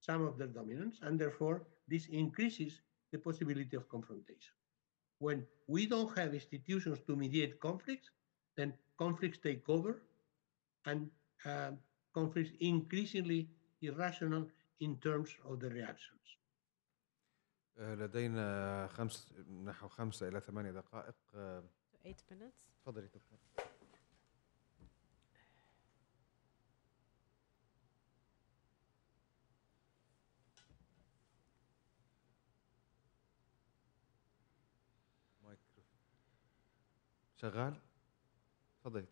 some of their dominance, and therefore this increases the possibility of confrontation. When we don't have institutions to mediate conflicts, then conflicts take over, and conflicts increasingly irrational in terms of the reactions. لدينا نحو 5 إلى 8 دقائق. 8 minutes. تفضلي دكتور. شغال؟ تفضلي.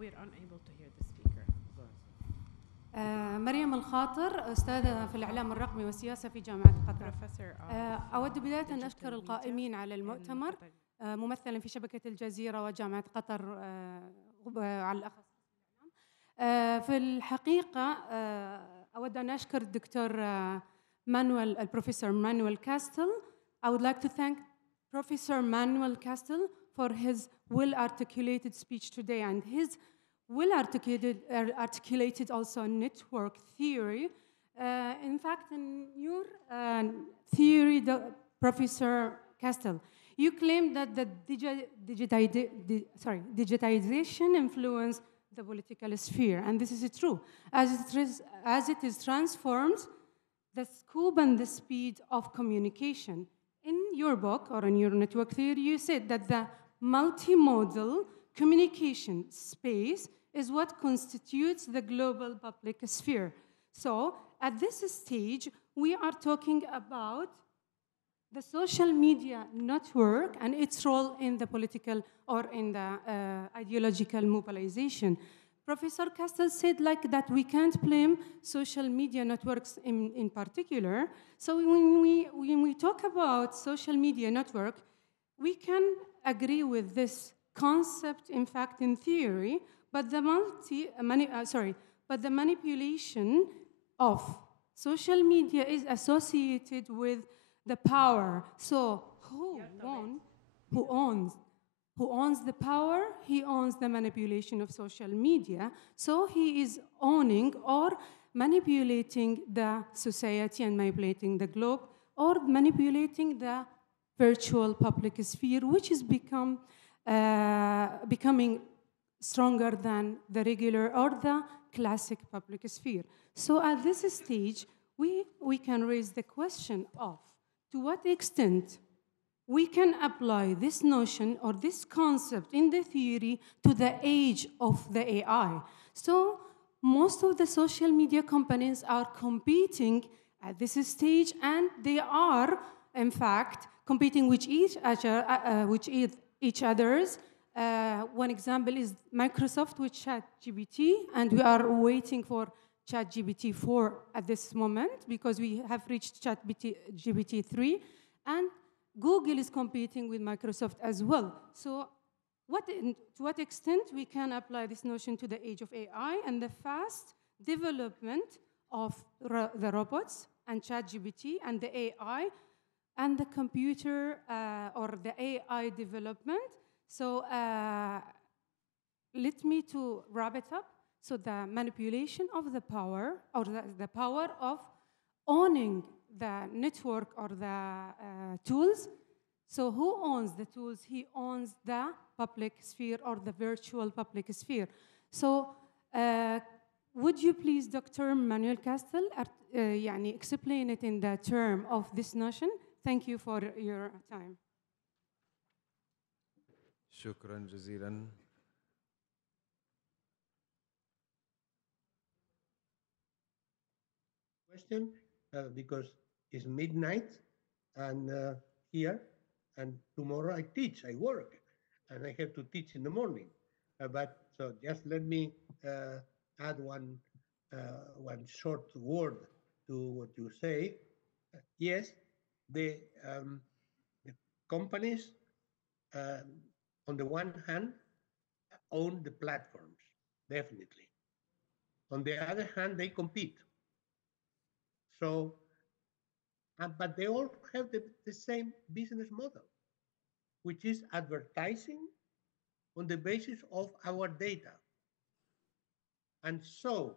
We're unable to hear the speaker. مريم الخاطر أستاذة في الإعلام الرقمي والسياسة في جامعة قطر. أود بداية أن أشكر القائمين على المؤتمر ممثلا في شبكة الجزيرة وجامعة قطر على الأخص. في الحقيقة أود أن أشكر الدكتور البروفيسور مانويل كاستل. I would like to thank Professor Manuel Castel for his well-articulated speech today and his articulated also network theory. In fact, in your theory, Professor Castel, you claim that the digitization influenced the political sphere, and this is true, as it is transformed the scope and the speed of communication. In your book or in your network theory, you said that the multimodal communication space is what constitutes the global public sphere. So, at this stage, we are talking about the social media network and its role in the political or in the ideological mobilization. Professor Castel said like that we can't blame social media networks in particular. So when we talk about social media network, we can agree with this concept, in fact, in theory, but the manipulation of social media is associated with the power. So who owns the power? He owns the manipulation of social media. So he is owning or manipulating the society and manipulating the globe or manipulating the virtual public sphere, which is becoming stronger than the regular or the classic public sphere. So at this stage, we can raise the question of to what extent we can apply this notion or this concept in the theory to the age of the AI. So most of the social media companies are competing at this stage, and they are, in fact, competing with each other's. One example is Microsoft with ChatGPT, and we are waiting for ChatGPT 4 at this moment because we have reached ChatGPT 3, and Google is competing with Microsoft as well. So to what extent we can apply this notion to the age of AI and the fast development of the robots and ChatGPT and the AI and the computer or the AI development. So let me to wrap it up. So the manipulation of the power or the power of owning the network or the tools. So who owns the tools? He owns the public sphere or the virtual public sphere. So would you please, Dr. Manuel Castel, explain it in the term of this notion? Thank you for your time. شكرا جزيلا. Question, because it's midnight and here, and tomorrow I teach, I work, and I have to teach in the morning. But so just let me add one short word to what you say. Yes, the companies, on the one hand, own the platforms, definitely. On the other hand, they compete. So, but they all have the same business model, which is advertising on the basis of our data. And so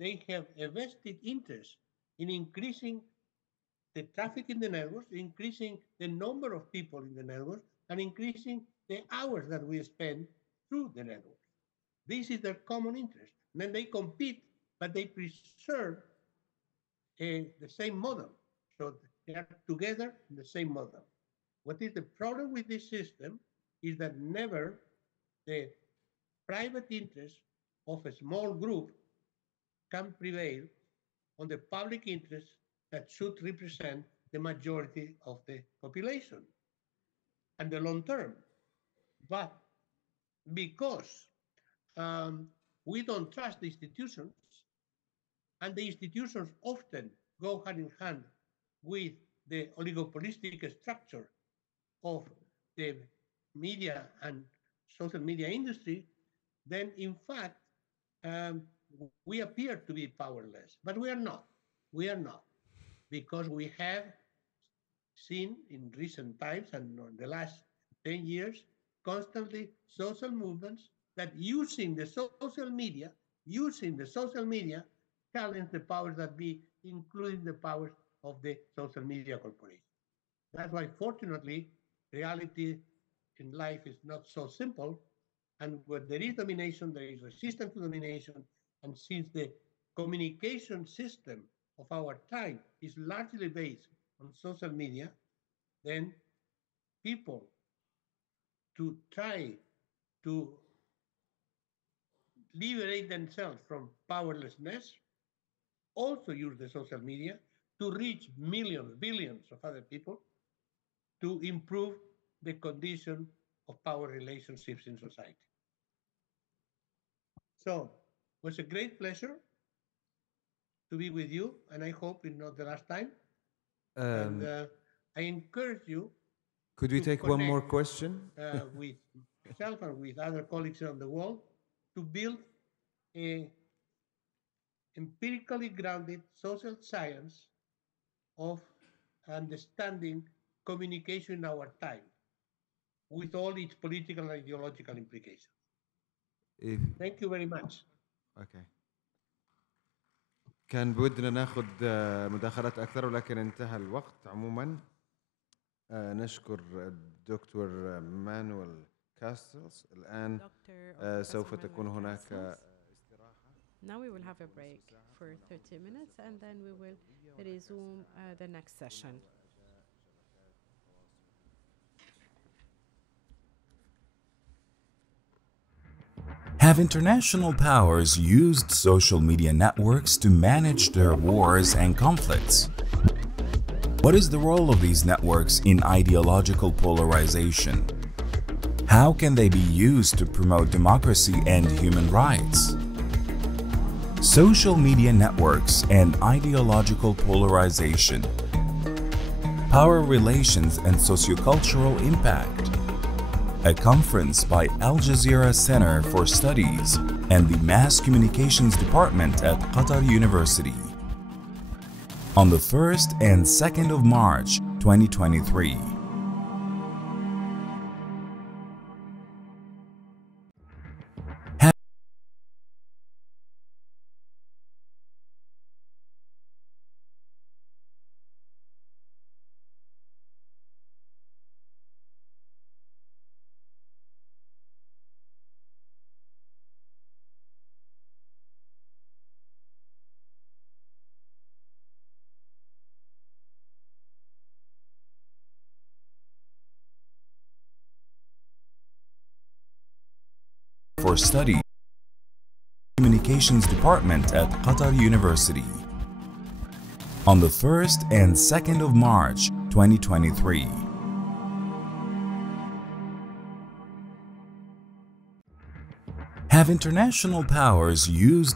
they have a vested interest in increasing the traffic in the networks, increasing the number of people in the networks, and increasing the hours that we spend through the networks. This is their common interest. And then they compete, but they preserve the same model. So they are together in the same model. What is the problem with this system is that never the private interest of a small group can prevail on the public interest that should represent the majority of the population and the long term. But because we don't trust the institutions, and the institutions often go hand in hand with the oligopolistic structure of the media and social media industry, then in fact, we appear to be powerless, but we are not. We are not, because we have seen in recent times and in the last 10 years, constantly social movements that using the social media, challenge the powers that be, including the powers of the social media corporation. That's why, fortunately, reality in life is not so simple. And where there is domination, there is resistance to domination. And since the communication system of our time is largely based on social media, then people to try to liberate themselves from powerlessness also use the social media to reach millions, billions of other people to improve the condition of power relationships in society. So it was a great pleasure to be with you, and I hope it's not the last time. And I encourage you. Could we take one more question? With myself and with other colleagues around the world to build a empirically grounded social science of understanding communication in our time with all its political and ideological implications. Thank you very much. Okay. كان بودنا ناخذ مداخلات أكثر ولكن انتهى الوقت عموما. نشكر الدكتور مانويل كاستلز. الآن سوف تكون هناك استراحة. Now we will have a break for 30 minutes and then we will resume the next session. Have international powers used social media networks to manage their wars and conflicts? What is the role of these networks in ideological polarization? How can they be used to promote democracy and human rights? Social media networks and ideological polarization. Power relations and sociocultural impact. A conference by Al Jazeera Center for Studies and the Mass Communications Department at Qatar University. On the 1st and 2nd of March, 2023. For Study, Communications Department at Qatar University. On the 1st and 2nd of March, 2023. Have international powers used